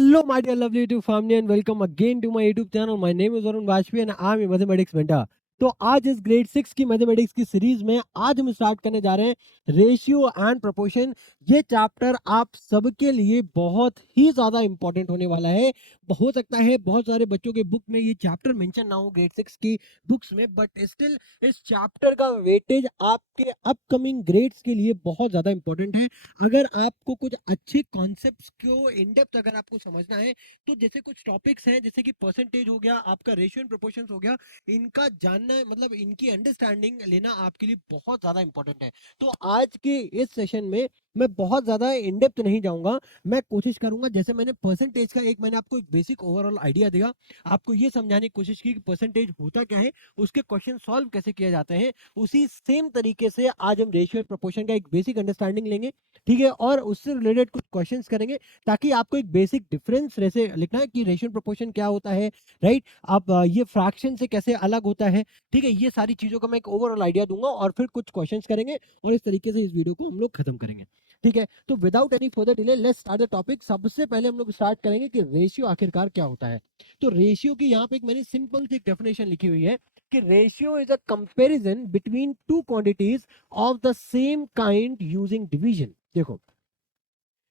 Hello, my dear lovely YouTube family, and welcome again to my YouTube channel. My name is Arun Bajpayee and I'm a mathematics mentor. तो आज इस grade 6 की mathematics की series में आज हम start करने जा रहे हैं रेशियो एंड प्रोपोर्शन। ये चैप्टर आप सबके लिए बहुत ही ज्यादा इंपॉर्टेंट होने वाला है। हो सकता है बहुत सारे बच्चों के बुक में ये चैप्टर मेंशन ना हो ग्रेड 6 की बुक्स में, बट स्टिल इस चैप्टर का वेटेज आपके अपकमिंग ग्रेड्स के लिए बहुत ज्यादा इंपॉर्टेंट है। अगर आपको कुछ अच्छे कॉन्सेप्ट्स को इन डेप्थ अगर आपको समझना है, तो जैसे कुछ टॉपिक्स हैं जैसे कि परसेंटेज हो गया, आपका रेशियो एंड प्रोपोर्शंस हो गया, इनका जानना है, मतलब इनकी अंडरस्टैंडिंग लेना आपके लिए बहुत ज्यादा इंपॉर्टेंट है। तो आज के इस सेशन में मैं बहुत ज्यादा इन डेप्थ नहीं जाऊंगा। मैं कोशिश करूंगा, जैसे मैंने परसेंटेज का मैंने आपको एक बेसिक ओवरऑल आइडिया दिया, आपको ये समझाने की कोशिश की कि परसेंटेज होता क्या है, उसके क्वेश्चन सॉल्व कैसे किए जाते हैं, उसी सेम तरीके से आज हम रेशियो प्रोपोर्शन का एक बेसिक अंडरस्टैंडिंग लेंगे, ठीक है, और उससे रिलेटेड कुछ क्वेश्चंस करेंगे ताकि आपको एक बेसिक डिफरेंस जैसे लिखना है कि रेशियो प्रोपोर्शन क्या होता है, राइट। अब ये फ्रैक्शन से कैसे अलग होता है, ठीक है, ये सारी चीजों का मैं एक ओवरऑल आइडिया दूंगा और फिर कुछ क्वेश्चंस करेंगे और इस तरीके से इस वीडियो को हम लोग खत्म करेंगे, ठीक है। तो without any further delay let's start the topic. सबसे पहले हम लोग स्टार्ट करेंगे कि रेशियो आखिरकार क्या होता है। तो रेशियो की यहाँ पे एक मैंने सिंपल सी डेफिनेशन लिखी हुई है कि ratio is a comparison between two quantities of the same kind using division. देखो,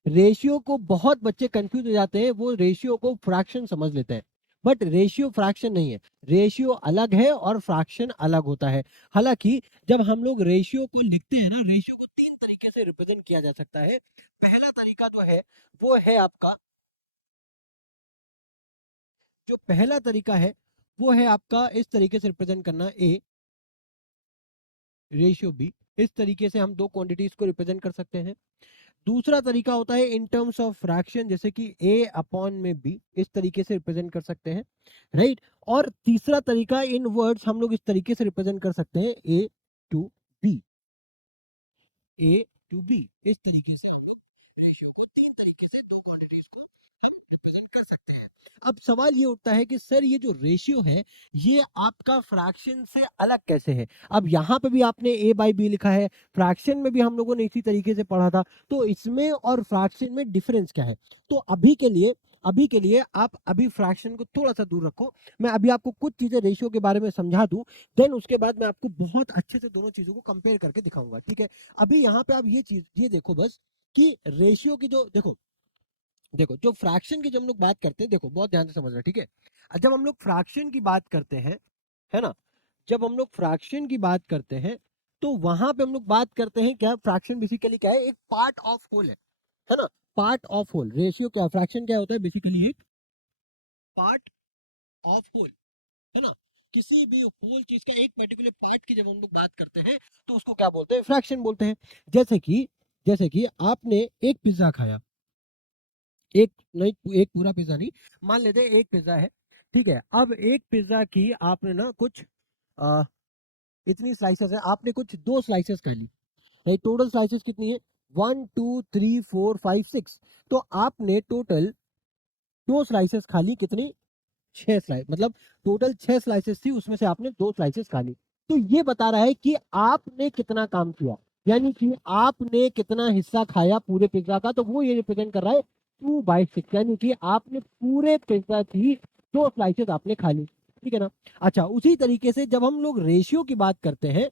रेशियो को बहुत बच्चे कंफ्यूज हो जाते हैं, वो रेशियो को फ्रैक्शन समझ लेते हैं, बट रेशियो फ्रैक्शन नहीं है। रेशियो अलग है और फ्रैक्शन अलग होता है। हालांकि जब हम लोग रेशियो को लिखते हैं ना, रेशियो को तीन तरीके से रिप्रेजेंट किया जा सकता है। पहला तरीका जो है वो है आपका, जो पहला तरीका है वो है आपका इस तरीके से रिप्रेजेंट करना, ए रेशियो बी। इस तरीके से हम दो क्वांटिटीज को रिप्रेजेंट कर सकते हैं। दूसरा तरीका होता है इन टर्म्स ऑफ फ्रैक्शन, जैसे कि ए अपॉन में बी, इस तरीके से रिप्रेजेंट कर सकते हैं, राइट। और तीसरा तरीका इन वर्ड्स हम लोग इस तरीके से रिप्रेजेंट कर सकते हैं, A to B, A to B. इस तरीके से हम लोग रेशियो को तीन तरीके से दो क्वांटिटीज को हम रिप्रेजेंट कर सकते हैं। अब सवाल ये उठता है कि सर ये जो रेशियो है ये आपका फ्रैक्शन से अलग कैसे है। अब यहाँ पे भी आपने ए बाई बी लिखा है, फ्रैक्शन में भी हम लोगों ने इसी तरीके से पढ़ा था, तो इसमें और फ्रैक्शन में डिफरेंस क्या है। तो अभी के लिए आप अभी फ्रैक्शन को थोड़ा सा दूर रखो। मैं अभी आपको कुछ चीजें रेशियो के बारे में समझा दूं, देन उसके बाद मैं आपको बहुत अच्छे से दोनों चीजों को कंपेयर करके दिखाऊंगा, ठीक है। अभी यहाँ पे आप ये चीज ये देखो बस कि रेशियो की जो देखो देखो जो फ्रैक्शन की जब हम लोग बात करते हैं, देखो बहुत ध्यान से समझना, ठीक है। जब हम लोग फ्रैक्शन की बात करते हैं, है ना, जब हम लोग फ्रैक्शन की बात करते हैं तो वहां पे हम लोग बात करते हैं क्या, फ्रैक्शन बेसिकली क्या है, एक पार्ट ऑफ होल है ना, पार्ट ऑफ होल। रेशियो क्या, फ्रैक्शन क्या होता है, बेसिकली एक पार्ट ऑफ होल, है ना। किसी भी होल चीज का एक पर्टिकुलर पार्ट की जब हम लोग बात करते हैं तो उसको क्या बोलते हैं, फ्रैक्शन बोलते हैं। जैसे कि आपने एक पिज्जा खाया, एक नहीं, एक पूरा पिज्जा नहीं, मान लेते हैं एक पिज्जा है, ठीक है। अब एक पिज्जा की आपने ना कुछ आ, इतनी स्लाइसेस है, आपने कुछ दो स्लाइसेस कर ली, राइट। टोटल स्लाइसेस कितनी है, 1 2 3 4 5 6। तो आपने टोटल दो स्लाइसेस खा ली, कितनी, छह स्लाइस, मतलब टोटल छह स्लाइसेस थी, उसमें से आपने दो स्लाइसेस खा ली। तो ये बता रहा है कि आपने कितना काम किया, यानी कि आपने कितना हिस्सा खाया पूरे पिज्जा का, तो वो ये रिप्रेजेंट कर रहा है 2/6, यानी कि आपने पूरे पिज्जा की दो स्लाइसेस आपने खा ली, ठीक है ना। अच्छा, उसी तरीके से जब हम लोग रेशियोज की बात करते हैं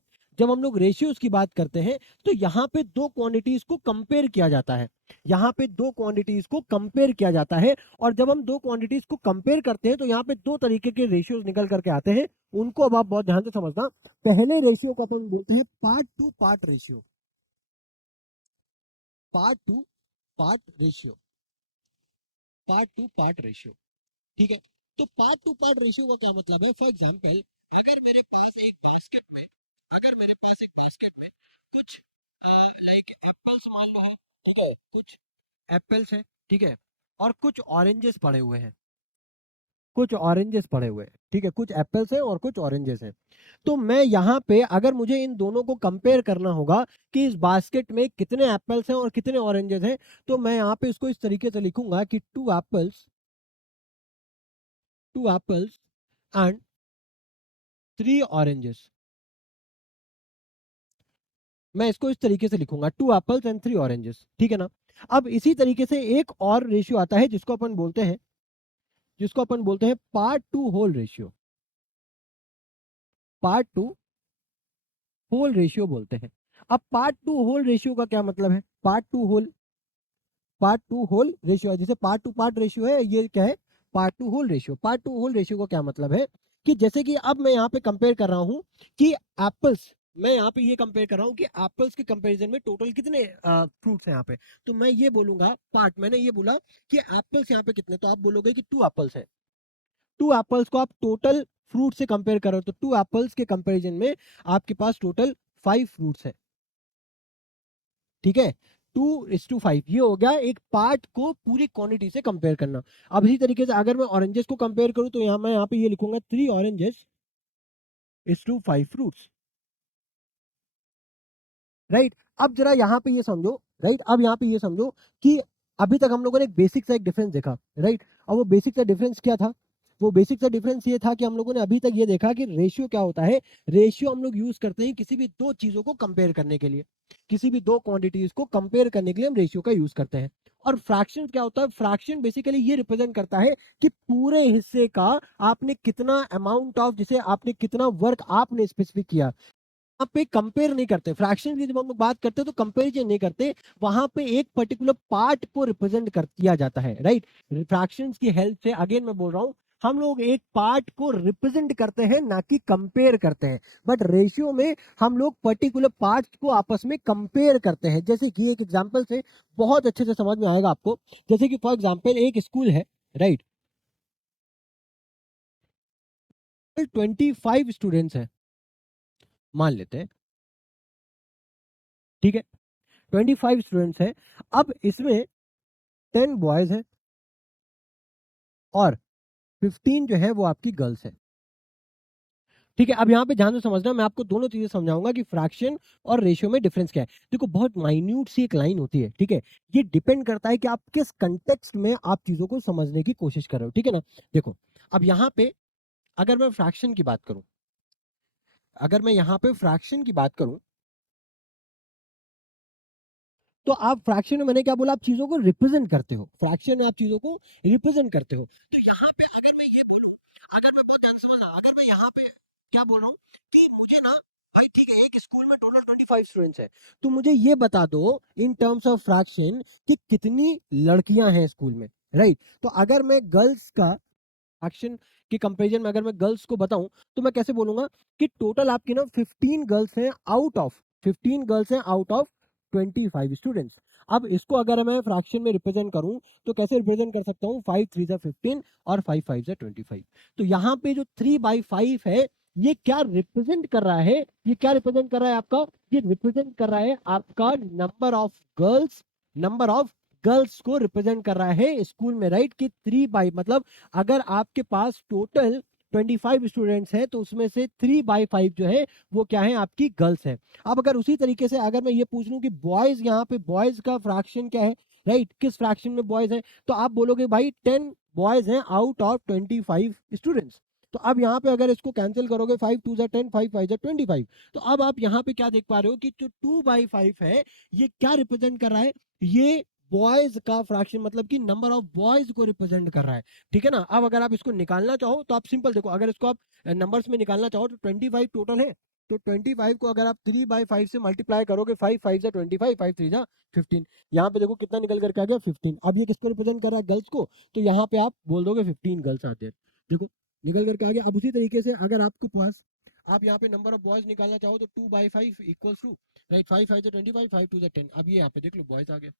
तो यहाँ पे दो क्वांटिटीज को कंपेयर किया जाता है, यहाँ पे दो क्वांटिटीज को कंपेयर किया जाता है। और जब हम दो क्वांटिटीज को कंपेयर करते हैं तो यहाँ पे दो तरीके के रेशियोज निकल करके आते हैं, उनको अब आप बहुत ध्यान से समझना। पहले रेशियो को अपन बोलते हैं part to part ratio, part to part ratio, part to part ratio, ठीक है। तो पार्ट टू पार्ट रेशियो का क्या मतलब है, फॉर एग्जाम्पल अगर मेरे पास एक बास्केट में, अगर मेरे पास एक बास्केट में कुछ लाइक एप्पल्स मान लो है, ठीक है, कुछ एप्पल्स है, ठीक है, और कुछ ऑरेंजेस पड़े हुए हैं, कुछ ऑरेंजेस पड़े हुए हैं, ठीक है, कुछ एप्पल्स हैं और कुछ ऑरेंजेस हैं। तो मैं यहाँ पे अगर मुझे इन दोनों को कंपेयर करना होगा कि इस बास्केट में कितने एप्पल्स हैं और कितने ऑरेंजेस हैं, तो मैं यहाँ पे इसको इस तरीके से लिखूंगा कि two apples and three oranges. मैं इसको इस तरीके से लिखूंगा, 2 एप्पल्स एंड 3 ऑरेंजेस, ठीक है ना। अब इसी तरीके से एक और रेशियो आता है जिसको अपन बोलते हैं part to whole ratio. Part to whole ratio बोलते हैं। अब पार्ट टू होल रेशियो का क्या मतलब है? पार्ट टू होल रेशियो है, जैसे पार्ट टू पार्ट रेशियो है, ये क्या है? Part to whole ratio. Part to whole ratio का क्या मतलब है कि जैसे कि अब मैं यहाँ पे कंपेयर कर रहा हूँ कि एप्पल्स, मैं यहाँ पे ये कंपेयर कर रहा हूँ कि एप्पल्स के कंपैरिजन में टोटल कितने फ्रूट्स हैं यहाँ पे। तो मैं ये बोलूंगा पार्ट, मैंने ये बोला कि एप्पल्स यहाँ पे कितने, तो आप बोलोगे कि 2 एप्पल्स है। 2 एप्पल्स को आप टोटल फ्रूट से कंपेयर करो तो 2 एप्पल्स के कंपैरिजन में आपके पास टोटल 5 फ्रूट्स है। ठीक है, 2:5 ये हो गया एक पार्ट को पूरी क्वांटिटी से कंपेयर करना। अब इसी तरीके से अगर मैं ऑरेंजेस को कंपेयर करूं तो मैं यहाँ पे ये लिखूंगा 3 oranges:5 fruits। राइट, अब जरा यहाँ पे ये समझो, राइट, अब यहाँ पे ये समझो कि अभी तक हम लोगों ने एक बेसिक सा एक डिफरेंस देखा, राइट। और वो बेसिक सा डिफरेंस क्या था? वो बेसिक सा डिफरेंस ये था कि हम लोगों ने अभी तक ये देखा कि रेशियो क्या होता है। रेशियो हम लोग यूज करते हैं किसी भी दो चीजों को कंपेयर करने के लिए, किसी भी दो क्वांटिटीज को कंपेयर करने के लिए हम रेशियो का यूज करते हैं। और फ्रैक्शन क्या होता है? फ्रैक्शन बेसिकली ये रिप्रेजेंट करता है कि पूरे हिस्से का आपने कितना अमाउंट ऑफ, जिसे आपने कितना वर्क आपने स्पेसिफिक किया। वहां पे कंपेयर नहीं करते, फ्रैक्शन की जब हम लोग बात करते हैं तो कंपेरिजन नहीं करते, वहां पे एक पर्टिकुलर पार्ट को रिप्रेजेंट कर किया जाता है, राइट। फ्रैक्शंस की हेल्प से, अगेन मैं बोल रहा हूं, हम लोग एक पार्ट को रिप्रेजेंट करते हैं ना कि कंपेयर करते हैं। बट रेशियो में हम लोग पर्टिकुलर पार्ट्स को आपस में कंपेयर करते हैं। जैसे कि एक एग्जांपल से बहुत अच्छे से समझ में आएगा आपको। जैसे कि फॉर एग्जांपल एक स्कूल है, राइट, 25 स्टूडेंट्स हैं मान लेते हैं, ठीक है, 25 स्टूडेंट्स हैं। अब इसमें 10 बॉयज हैं और 15 जो है वो आपकी गर्ल्स है। ठीक है, अब यहाँ पे ध्यान से समझना, मैं आपको दोनों चीजें समझाऊंगा कि फ्रैक्शन और रेशियो में डिफरेंस क्या है। देखो बहुत माइन्यूट सी एक लाइन होती है, ठीक है, ये डिपेंड करता है कि आप किस कंटेक्स्ट में आप चीजों को समझने की कोशिश कर रहे हो, ठीक है ना। देखो, अब यहाँ पे अगर मैं फ्रैक्शन की बात करूं, अगर मैं यहाँ पे फ्रैक्शन की बात करूं तो आप फ्रैक्शन में, मैंने क्या बोला, आप चीजों को रिप्रेजेंट करते हो, फ्रैक्शन में आप चीजों को रिप्रेजेंट करते हो। तो यहाँ पे अगर मैं ये बोलूं, अगर मैं, बहुत ध्यान से समझना, अगर मैं यहाँ पे क्या बोल रहा हूँ कि मुझे ना, भाई ठीक है, एक स्कूल में टोटल 25 स्टूडेंट्स है, तो मुझे ये बता दो इन टर्म्स ऑफ फ्रैक्शन कि कितनी लड़कियां हैं स्कूल में, राइट। तो अगर मैं गर्ल्स का एक्शन के कंपैरिजन में अगर मैं गर्ल्स को बताऊं तो मैं कैसे बोलूंगा कि टोटल आपकी ना 15 गर्ल्स हैं आउट ऑफ 25 स्टूडेंट्स। अब इसको अगर मैं फ्रैक्शन में रिप्रेजेंट करूं तो कैसे रिप्रेजेंट कर सकता हूं? 5 3 15 और 5 5 25। तो यहाँ पे जो 3/5 है, ये क्या रिप्रेजेंट कर रहा है? ये क्या रिप्रेजेंट कर रहा है आपका? ये रिप्रेजेंट कर रहा है आपका गर्ल्स नंबर ऑफ गर्ल्स को रिप्रेजेंट कर रहा है स्कूल में, राइट। कि 3 बाई, मतलब अगर आपके पास टोटल 25 स्टूडेंट्स हैं तो उसमें से 3/5 जो है वो क्या है? आपकी गर्ल्स है। अब अगर उसी तरीके से अगर मैं ये पूछ लूं कि बॉयज, यहाँ पे बॉयज का फ्रैक्शन क्या है, राइट, किस फ्रैक्शन में बॉयज है, तो आप बोलोगे भाई 10 बॉयज हैं आउट ऑफ 25 स्टूडेंट्स। तो अब यहाँ पे अगर इसको कैंसिल करोगे, 5 2 10, 5 5 25, तो अब आप यहाँ पे क्या देख पा रहे हो कि जो 2/5 है, ये क्या रिप्रेजेंट कर रहा है? ये बॉयज का फ्रैक्शन, मतलब कि नंबर ऑफ बॉयज को रिप्रेजेंट कर रहा है, ठीक है ना। अब अगर आप इसको निकालना चाहो तो आप सिंपल देखो, अगर इसको आप नंबर्स में निकालना चाहो तो 25 टोटल है, तो 25 को अगर आप 3/5 से मल्टीप्लाई करोगे, 5 5 जा 25, 5 3 जा 15, यहाँ पे देखो कितना निकल करके आ गया, 15। अब ये किसको रिप्रेजेंट कर रहा है? गर्ल्स को। तो यहाँ पे आप बोल दोगे 15 गर्ल्स आते हैं, देखो निकल करके आ गया। अब उसी तरीके से अगर आपके पास, आप यहाँ पे नंबर ऑफ बॉयज निकालना चाहो तो 2/5 इक्वल्स टू, राइट, 5 5 जा 25, 5 2 जा 10। अब ये यहाँ पे देख लो बॉयज आ गए,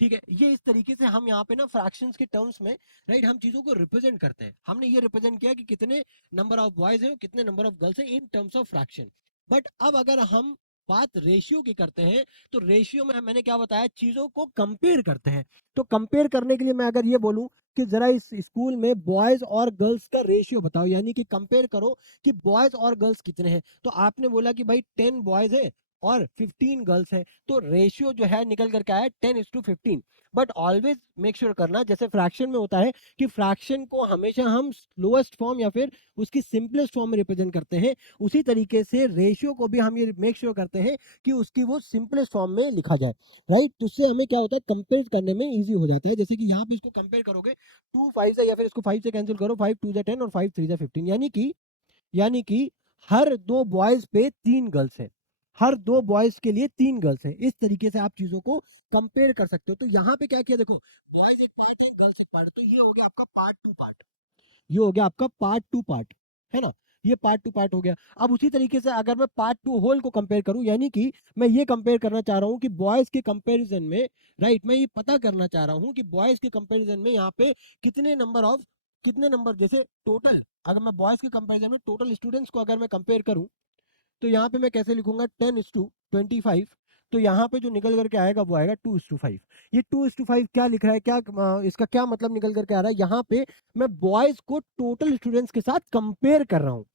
ठीक है। ये इस तरीके से हम यहाँ पे ना फ्रैक्शंस के टर्म्स में, राइट, हम चीजों को रिप्रेजेंट करते हैं। हमने ये रिप्रेजेंट किया कि कितने नंबर ऑफ बॉयज हैं, कितने नंबर ऑफ गर्ल्स हैं in terms of fraction. But अब अगर हम बात रेशियो की करते हैं तो रेशियो में मैंने क्या बताया, चीजों को कंपेयर करते हैं। तो कंपेयर करने के लिए मैं अगर ये बोलूं कि जरा इस स्कूल में बॉयज और गर्ल्स का रेशियो बताओ, यानी कि कंपेयर करो कि बॉयज और गर्ल्स कितने हैं, तो आपने बोला कि भाई 10 बॉयज है और 15 गर्ल्स हैं, तो रेशियो जो है निकल करके आया 10:15। बट ऑलवेज मेक श्योर करना, जैसे फ्रैक्शन में होता है कि फ्रैक्शन को हमेशा हम लोएस्ट फॉर्म या फिर उसकी सिंपलेस्ट फॉर्म में रिप्रेजेंट करते हैं, उसी तरीके से रेशियो को भी हम ये मेक श्योर करते हैं कि उसकी वो सिंपलेस्ट फॉर्म में लिखा जाए, राइट। तो उससे हमें क्या होता है, कंपेयर करने में इजी हो जाता है। जैसे कि यहाँ पे इसको कंपेयर करोगे 2 5 से, या फिर इसको 5 से कैंसिल करो, 5 2 10 और 5 3 15, यानी कि हर दो बॉयज पे 3 गर्ल्स हैं, हर दो बॉयज के लिए 3 गर्ल्स हैं। इस तरीके से आप चीजों को कंपेयर कर सकते हो। तो यहाँ पे क्या किया, देखो बॉयज एक पार्ट है, गर्ल्स एक पार्ट है, तो ये हो गया आपका पार्ट टू पार्ट, ये हो गया आपका पार्ट टू पार्ट, है ना, ये पार्ट टू पार्ट हो गया। अब उसी तरीके से अगर मैं पार्ट टू होल को कंपेयर करूं, यानी कि मैं ये कंपेयर करना चाह रहा हूं कि बॉयज के कंपैरिजन में, राइट, मैं ये पता करना चाह रहा हूं कि बॉयज के कंपैरिजन में यहाँ पे कितने नंबर, जैसे टोटल, अगर मैं बॉयज के कंपैरिजन में टोटल स्टूडेंट्स को अगर मैं कंपेयर करूं, तो यहाँ पे मैं कैसे लिखूंगा, 10:25। तो यहाँ पे जो निकल करके आएगा वो आएगा 2:5। ये 2:5 क्या लिख रहा है, क्या इसका क्या मतलब निकल करके आ रहा है, यहाँ पे मैं बॉयज को टोटल स्टूडेंट्स के साथ कंपेयर कर रहा हूँ,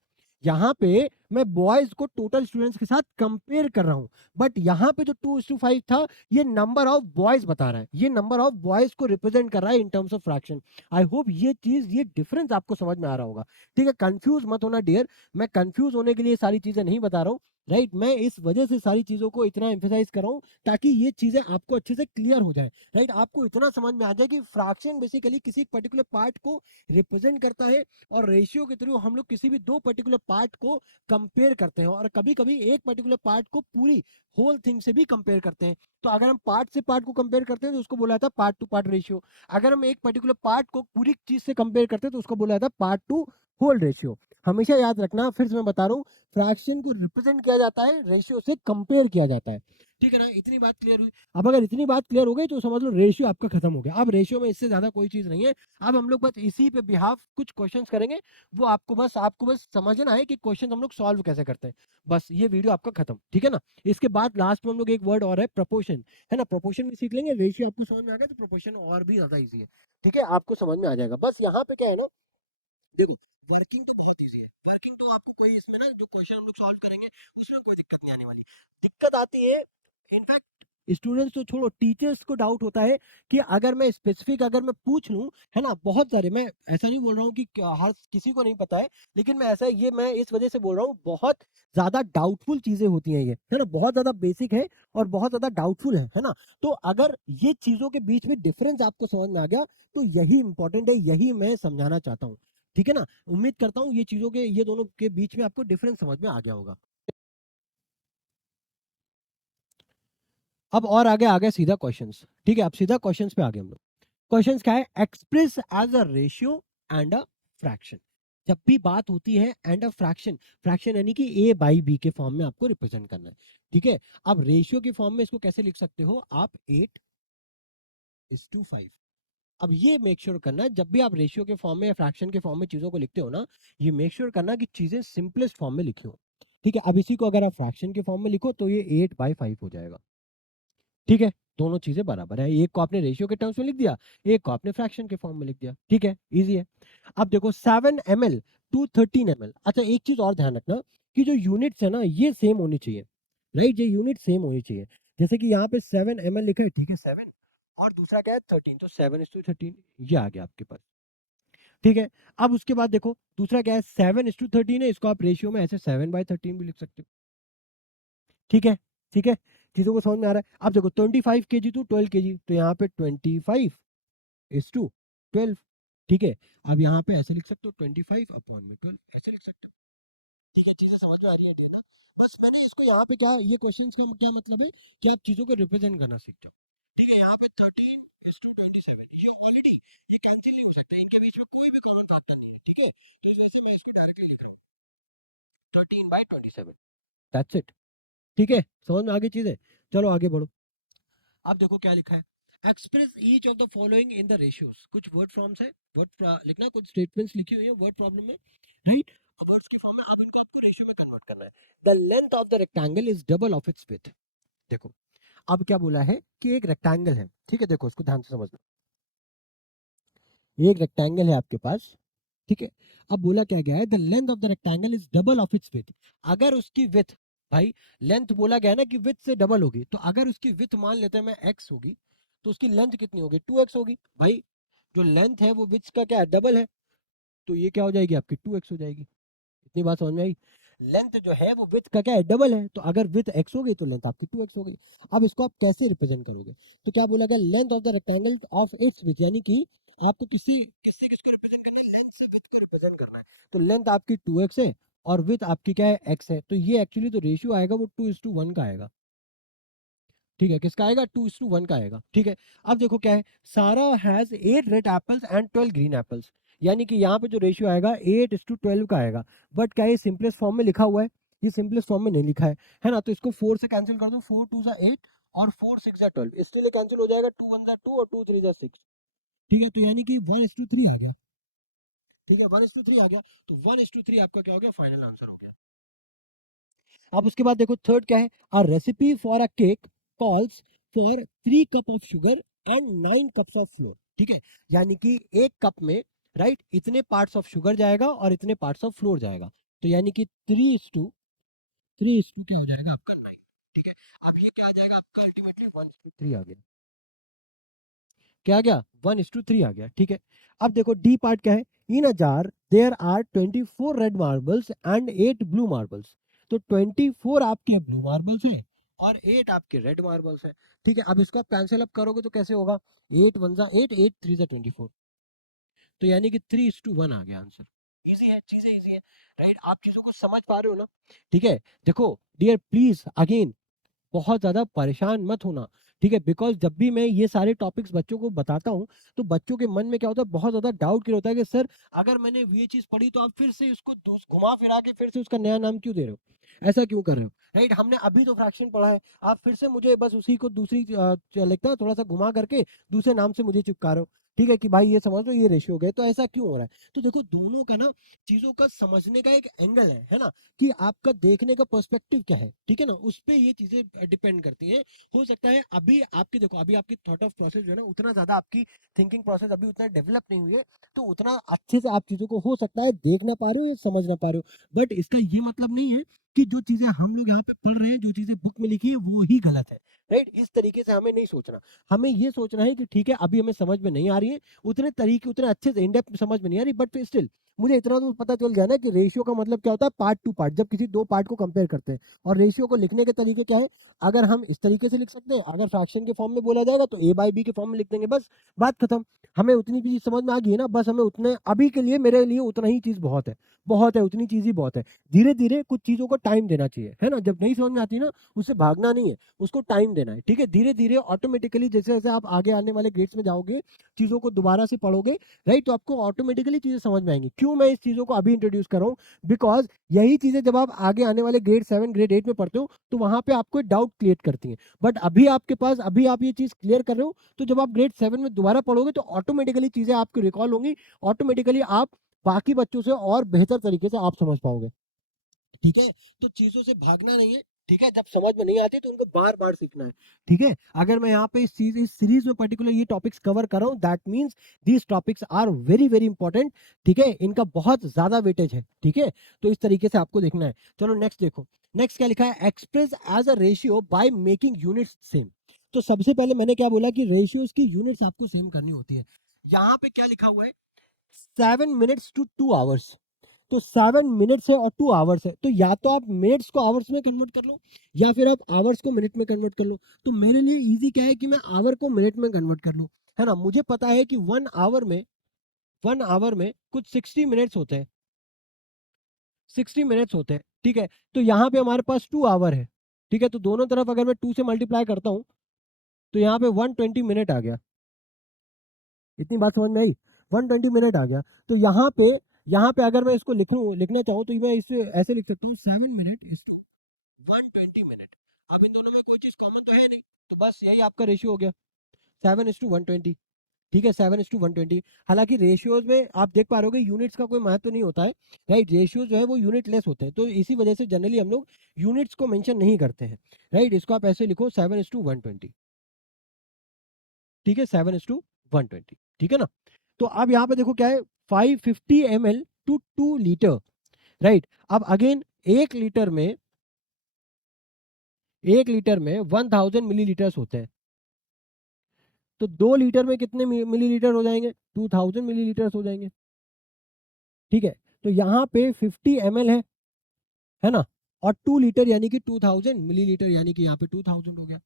यहाँ पे मैं बॉयज को टोटल स्टूडेंट्स के साथ कंपेयर कर रहा हूं। बट यहाँ पे जो 2:5 था, ये नंबर ऑफ बॉयज बता रहा है, ये नंबर ऑफ बॉयज को रिप्रेजेंट कर रहा है in terms of fraction. I hope ये चीज, ये डिफरेंस आपको समझ में आ रहा होगा, ठीक है। कंफ्यूज मत होना डियर, मैं कंफ्यूज होने के लिए सारी चीजें नहीं बता रहा हूँ, राइट। मैं इस वजह से सारी चीजों को इतना एम्फेसाइज कर रहा हूँ ताकि ये चीजें आपको अच्छे से क्लियर हो जाए, राइट। आपको इतना समझ में आ जाए कि फ्रैक्शन बेसिकली किसी पर्टिकुलर पार्ट को रिप्रेजेंट करता है, और रेशियो के थ्रू हम लोग किसी भी दो पर्टिकुलर पार्ट को कंपेयर करते हैं, और कभी कभी एक पर्टिकुलर पार्ट को पूरी होल थिंग से भी कंपेयर करते हैं। तो अगर हम पार्ट से पार्ट को कंपेयर करते हैं तो उसको बोला जाता है पार्ट टू पार्ट रेशियो। अगर हम एक पर्टिकुलर पार्ट को पूरी चीज से कंपेयर करते हैं तो उसको बोला जाता है पार्ट टू होल रेशियो। हमेशा याद रखना, फिर से मैं बता रहा हूँ, फ्रैक्शन को रिप्रेजेंट किया जाता है, रेशियो से कंपेयर किया जाता है, ठीक है ना। इतनी बात क्लियर हुई। अब अगर इतनी बात क्लियर हो गई तो समझ लो रेशियो आपका खत्म हो गया। अब रेशियो में इससे ज्यादा कोई चीज नहीं है। अब हम लोग बस इसी पे बिहाफ कुछ क्वेश्चंस करेंगे, वो आपको बस समझना है कि क्वेश्चन हम लोग सॉल्व कैसे करते हैं। बस ये वीडियो आपका खत्म, ठीक है ना। इसके बाद लास्ट में हम लोग एक वर्ड और है, प्रपोर्शन, है ना। प्रपोर्शन भी सीख लेंगे। रेशियो आपको समझ में आ गया तो प्रपोर्शन और भी ज्यादा इजी है, ठीक है, आपको समझ में आ जाएगा। बस यहाँ पे क्या है ना, देखो वर्किंग तो बहुत इजी है, वर्किंग तो आपको कोई इसमें ना, जो क्वेश्चन हम लोग सॉल्व करेंगे उसमें कोई दिक्कत नहीं आने वाली। दिक्कत आती है, इनफैक्ट स्टूडेंट्स तो छोड़ो, टीचर्स को डाउट होता है कि अगर मैं स्पेसिफिक अगर मैं पूछ लूं, है ना, बहुत सारे, मैं ऐसा नहीं बोल रहा हूँ कि हर किसी को नहीं पता है, लेकिन मैं ऐसा, ये मैं इस वजह से बोल रहा हूँ, बहुत ज्यादा डाउटफुल चीजें होती हैं ये, है ना, बहुत ज्यादा बेसिक है और बहुत ज्यादा डाउटफुल है ना। तो अगर ये चीजों के बीच में डिफरेंस आपको समझ में आ गया तो यही इंपॉर्टेंट है, यही मैं समझाना चाहता हूँ, ठीक है ना। उम्मीद करता हूँ ये चीजों के, ये दोनों के बीच में आपको डिफरेंस समझ में आ गया होगा। अब और आगे आ गए सीधा क्वेश्चंस, ठीक है। अब सीधा क्वेश्चंस पे आ गए हम लोग। क्वेश्चंस क्या है, express as a ratio and a fraction. जब भी बात होती है एंड अ फ्रैक्शन, फ्रैक्शन यानी कि ए बाई बी के फॉर्म में आपको रिप्रेजेंट करना है, ठीक है। अब रेशियो के फॉर्म में इसको कैसे लिख सकते हो आप, 8:5। अब ये मेक श्योर करना, जब भी आप रेशियो के फॉर्म में या फ्रैक्शन के फॉर्म में चीजों को लिखते हो ना, ये मेक श्योर करना कि चीजें सिंपलेस्ट फॉर्म में लिखी हो, ठीक है। अब इसी को अगर आप फ्रैक्शन के फॉर्म में लिखो तो ये 8/5 हो जाएगा, ठीक है। दोनों चीजें बराबर है, एक को आपने रेशियो के टर्म्स में लिख दिया, एक को आपने फ्रैक्शन के फॉर्म में लिख दिया, ठीक है, इजी है। अब देखो 7 ml टू 13 ml। अच्छा एक चीज और ध्यान रखना कि जो यूनिट्स है ना ये सेम होनी चाहिए, राइट, ये यूनिट सेम होनी चाहिए। जैसे कि यहाँ पे 7 ml लिखा है, ठीक है, 7, और दूसरा क्या है 13, तो 7:13 ये आ गया आपके पास, ठीक है। अब उसके बाद देखो दूसरा क्या है, 7:13 है, इसको आप रेशियो में ऐसे 7/13 भी लिख सकते हो, ठीक है, ठीक है। चीजों को समझ में आ रहा है। अब देखो 25 kg टू 12 kg, तो यहाँ पे 25:12, ठीक है। अब यहाँ पे ऐसे लिख सकते हो 25/12, ऐसे लिख सकते हो, ठीक है। चीजें समझ में आ रही है ना। बस मैंने इसको यहाँ पे क्या, ये क्वेश्चन का क्या मतलब है कि आप चीजों को रिप्रेजेंट करना सीख जाओ, ठीक है। यहाँ पे 13:27, ये ऑलरेडी, ये कैंसिल नहीं हो सकता, इनके बीच में कोई भी कॉमन फैक्टर नहीं है, ठीक है। तो इस वजह से मैं इसको डायरेक्टली लिख रहा हूँ 13/27, दैट्स इट, ठीक है। समझ में आ गई चीजें, चलो आगे बढ़ो। अब देखो क्या लिखा है, express each of the following in the ratios. कुछ वर्ड फॉर्म्स है, वर्ड लिखना, कुछ स्टेटमेंट्स लिखी हुई है वर्ड प्रॉब्लम में, राइट। वर्ड्स के फॉर्म में अब इनको आपको रेशियो में कन्वर्ट करना है। The length of the rectangle is double of its width. देखो अब क्या बोला है कि एक रेक्टेंगल है, ठीक है, देखो इसको ध्यान से समझना। एक रेक्टेंगल है आपके पास, ठीक है। अब बोला क्या गया है, the length of the rectangle is double of its width. अगर उसकी विड्थ भाई लेंथ बोला गया है ना कि विथ से डबल होगी, तो अगर उसकी विथ मान लेते हैं मैं x होगी, तो उसकी लेंथ कितनी होगी, 2x होगी। भाई जो लेंथ है वो विथ का क्या है, डबल है, तो ये क्या हो जाएगी आपकी 2x हो जाएगी। इतनी बात समझ में आई। लेंथ जो है वो विथ का क्या है, डबल है, तो अगर विथ x होगी तो लेंथ आपकी 2x हो गई। अब इसको आप कैसे रिप्रेजेंट करोगे, तो क्या बोला गया, length of the rectangle of its with, यानी कि आपको किसी किससे किसको रिप्रेजेंट करना है, लेंथ से विथ को रिप्रेजेंट करना है। तो लेंथ आपकी 2x है और विथ आपकी क्या है, x है, तो ये एक्चुअली जो रेशियो आएगा वो 2:1 का आएगा। ठीक है, किसका आएगा, 2:1 का आएगा। ठीक है, अब देखो क्या है, सारा has 8 red apples and 12 green apples, यानी कि यहाँ पे जो रेशियो आएगा 8:12 का आएगा। बट क्या ये सिंपलेस्ट फॉर्म में लिखा हुआ है, ये सिंपलेस्ट फॉर्म में नहीं लिखा है ना। तो इसको 4 से कैंसिल कर दो, 4 2 8 और 4 6 12, इससे कैंसिल हो जाएगा, 2 1 2 और 2 3 6। ठीक है, तो यानी कि 1:3 आ गया। ठीक है, 1:3 आ गया, तो 1:3 आपका क्या हो गया, फाइनल आंसर हो गया। अब उसके बाद देखो थर्ड क्या है, a recipe for a cake calls for 3 cup of sugar and 9 cups of flour. ठीक है, यानी कि एक कप में राइट इतने पार्ट्स ऑफ शुगर जाएगा और इतने पार्ट्स ऑफ फ्लोर जाएगा, तो यानी कि 3:3 क्या हो जाएगा आपका 9। ठीक है, अब ये क्या आ जाएगा आपका, अल्टीमेटली 1:3 आ गया। क्या आ गया, 1:3 आ गया। ठीक है, अब देखो डी पार्ट क्या है, in a jar there are 24 red marbles and 8 blue marbles. तो 24 आपके ब्लू मार्बल्स है और 8 आपके रेड मार्बल्स है। ठीक है, अब इसको आप कैंसिल अप करोगे तो कैसे होगा, 8 1 8, 8 3 24, तो यानी कि 3:1 आ गया आंसर। इजी है, चीजें इजी है, राइट, आप चीजों को समझ पा रहे हो ना। ठीक है, देखो डियर प्लीज अगेन बहुत ज्यादा परेशान मत होना। ठीक है, बिकॉज जब भी मैं ये सारे टॉपिक्स बच्चों को बताता हूँ तो बच्चों के मन में क्या होता है, बहुत ज्यादा डाउट क्लियर होता है कि सर अगर मैंने ये चीज पढ़ी तो आप फिर से उसको घुमा फिरा के फिर से उसका नया नाम क्यों दे रहे हो, ऐसा क्यों कर रहे हो। राइट, हमने अभी तो फ्रैक्शन पढ़ा है, आप फिर से मुझे बस उसी को दूसरी लिखता है थोड़ा सा घुमा करके दूसरे नाम से मुझे चिपका रहे हो। ठीक है कि भाई ये समझ लो ये रेशियो हो गए, तो ऐसा क्यों हो रहा है। तो देखो दोनों का ना चीजों का समझने का एक एंगल है ना, कि आपका देखने का पर्सपेक्टिव क्या है। ठीक है ना, उस पे ये चीजें डिपेंड करती हैं। हो सकता है अभी आपकी देखो अभी आपकी थॉट ऑफ प्रोसेस जो है ना उतना ज्यादा आपकी थिंकिंग प्रोसेस अभी उतना डेवलप नहीं हुई है, तो उतना अच्छे से आप चीजों को हो सकता है देख ना पा रहे हो या समझ ना पा रहे हो। बट इसका ये मतलब नहीं है कि जो चीजें हम लोग यहाँ पे पढ़ रहे हैं, जो चीजें बुक में लिखी है वो ही गलत है। राइट, इस तरीके से हमें नहीं सोचना। हमें ये सोचना है कि ठीक है अभी हमें समझ में नहीं आ रही है उतने तरीके, उतने अच्छे से इनडेप्थ समझ में नहीं आ रही, बट स्टिल मुझे इतना तो पता चल गया ना कि रेशियो का मतलब क्या होता है, पार्ट टू पार्ट, जब किसी दो पार्ट को कंपेयर करते हैं। और रेशियो को लिखने के तरीके क्या है, अगर हम इस तरीके से लिख सकते हैं, अगर फ्रैक्शन के फॉर्म में बोला जाएगा तो a/b के फॉर्म में लिख देंगे, बस बात खत्म। हमें उतनी चीज समझ में आ गई है ना, बस हमें उतने अभी के लिए मेरे लिए उतना ही चीज बहुत है, बहुत है, उतनी चीज ही बहुत है। धीरे धीरे कुछ चीजों को टाइम देना चाहिए, है ना, जब नहीं समझ में आती ना उससे भागना नहीं है, उसको टाइम देना है। ठीक है, धीरे धीरे ऑटोमेटिकली जैसे जैसे आप आगे आने वाले ग्रेड्स में जाओगे, चीजों को दोबारा से पढ़ोगे, राइट, तो आपको ऑटोमेटिकली चीजें समझ में आएंगी। क्यों मैं इस चीजों को अभी इंट्रोड्यूस कर रहा हूँ, बिकॉज यही चीजें जब आप आगे आने वाले ग्रेड 7 ग्रेड 8 में पढ़ते हो तो वहां पे आपको डाउट क्लियर करती हैं। बट अभी आपके पास अभी आप ये चीज क्लियर कर रहे हो, तो जब आप ग्रेड 7 में दोबारा पढ़ोगे तो ऑटोमेटिकली चीजें आपको रिकॉल होंगी, ऑटोमेटिकली आप बाकी बच्चों से और बेहतर तरीके से आप समझ पाओगे। ठीक है, तो चीजों से भागना नहीं है। ठीक है, जब समझ में नहीं आती तो उनको बार बार सीखना है। ठीक है, अगर मैं यहाँ पे इस सीरीज में पर्टिकुलर ये टॉपिक्स कवर कर रहा हूँ, that means these topics are very very important. ठीक है, इनका बहुत ज्यादा वेटेज है। ठीक है, तो इस तरीके से आपको देखना है। चलो नेक्स्ट देखो, नेक्स्ट क्या लिखा है, express as a ratio by making units same. तो सबसे पहले मैंने क्या बोला कि रेशियोज की यूनिट्स आपको सेम करनी होती है। यहाँ पे क्या लिखा हुआ है, 7 मिनट्स टू 2 आवर्स। तो 7 मिनट्स है और 2 आवर्स है, तो या तो आप मिनट्स को आवर्स में कन्वर्ट कर लो या फिर आप आवर्स को मिनट में कन्वर्ट कर लो। तो मेरे लिए इजी क्या है कि मैं आवर को मिनट में कन्वर्ट कर लूँ, है ना। मुझे पता है कि 1 आवर में कुछ 60 मिनट्स होते हैं, 60 मिनट्स होते हैं। ठीक है, तो यहाँ पे हमारे पास 2 आवर है। ठीक है, तो दोनों तरफ अगर मैं 2 से मल्टीप्लाई करता हूँ तो यहाँ पे 120 मिनट आ गया। इतनी बात समझ में आई, 120 मिनट आ गया। तो यहाँ पे अगर मैं इसको लिखना चाहूँ तो मैं इसे ऐसे लिख सकता हूँ, 7 मिनट इज टू 120 मिनट। अब इन दोनों में कोई चीज कॉमन तो है नहीं, तो बस यही आपका रेशियो हो गया, 7:120। ठीक है, 7:120। हालांकि रेशियोज में आप देख पा रहे हो यूनिट्स का कोई महत्व नहीं होता है, राइट, रेशियोज जो है वो यूनिट लेस होते हैं, तो इसी वजह से जनरली हम लोग यूनिट्स को मेंशन नहीं करते हैं। राइट, इसको आप ऐसे लिखो 7:120। ठीक है, 7:120। ठीक है ना। तो अब यहाँ पे देखो क्या है, 550 ml टू 2 लीटर। राइट, अब अगेन 1 लीटर में 1 लीटर में 1000 मिलीलीटर्स होते हैं, तो 2 लीटर में कितने मिलीलीटर हो जाएंगे? 2000 मिलीलीटर्स हो जाएंगे। ठीक है, तो यहाँ पे 50 ml है ना, और 2 लीटर यानी कि 2000 मिलीलीटर, यानी कि यहाँ पे 2000 हो गया।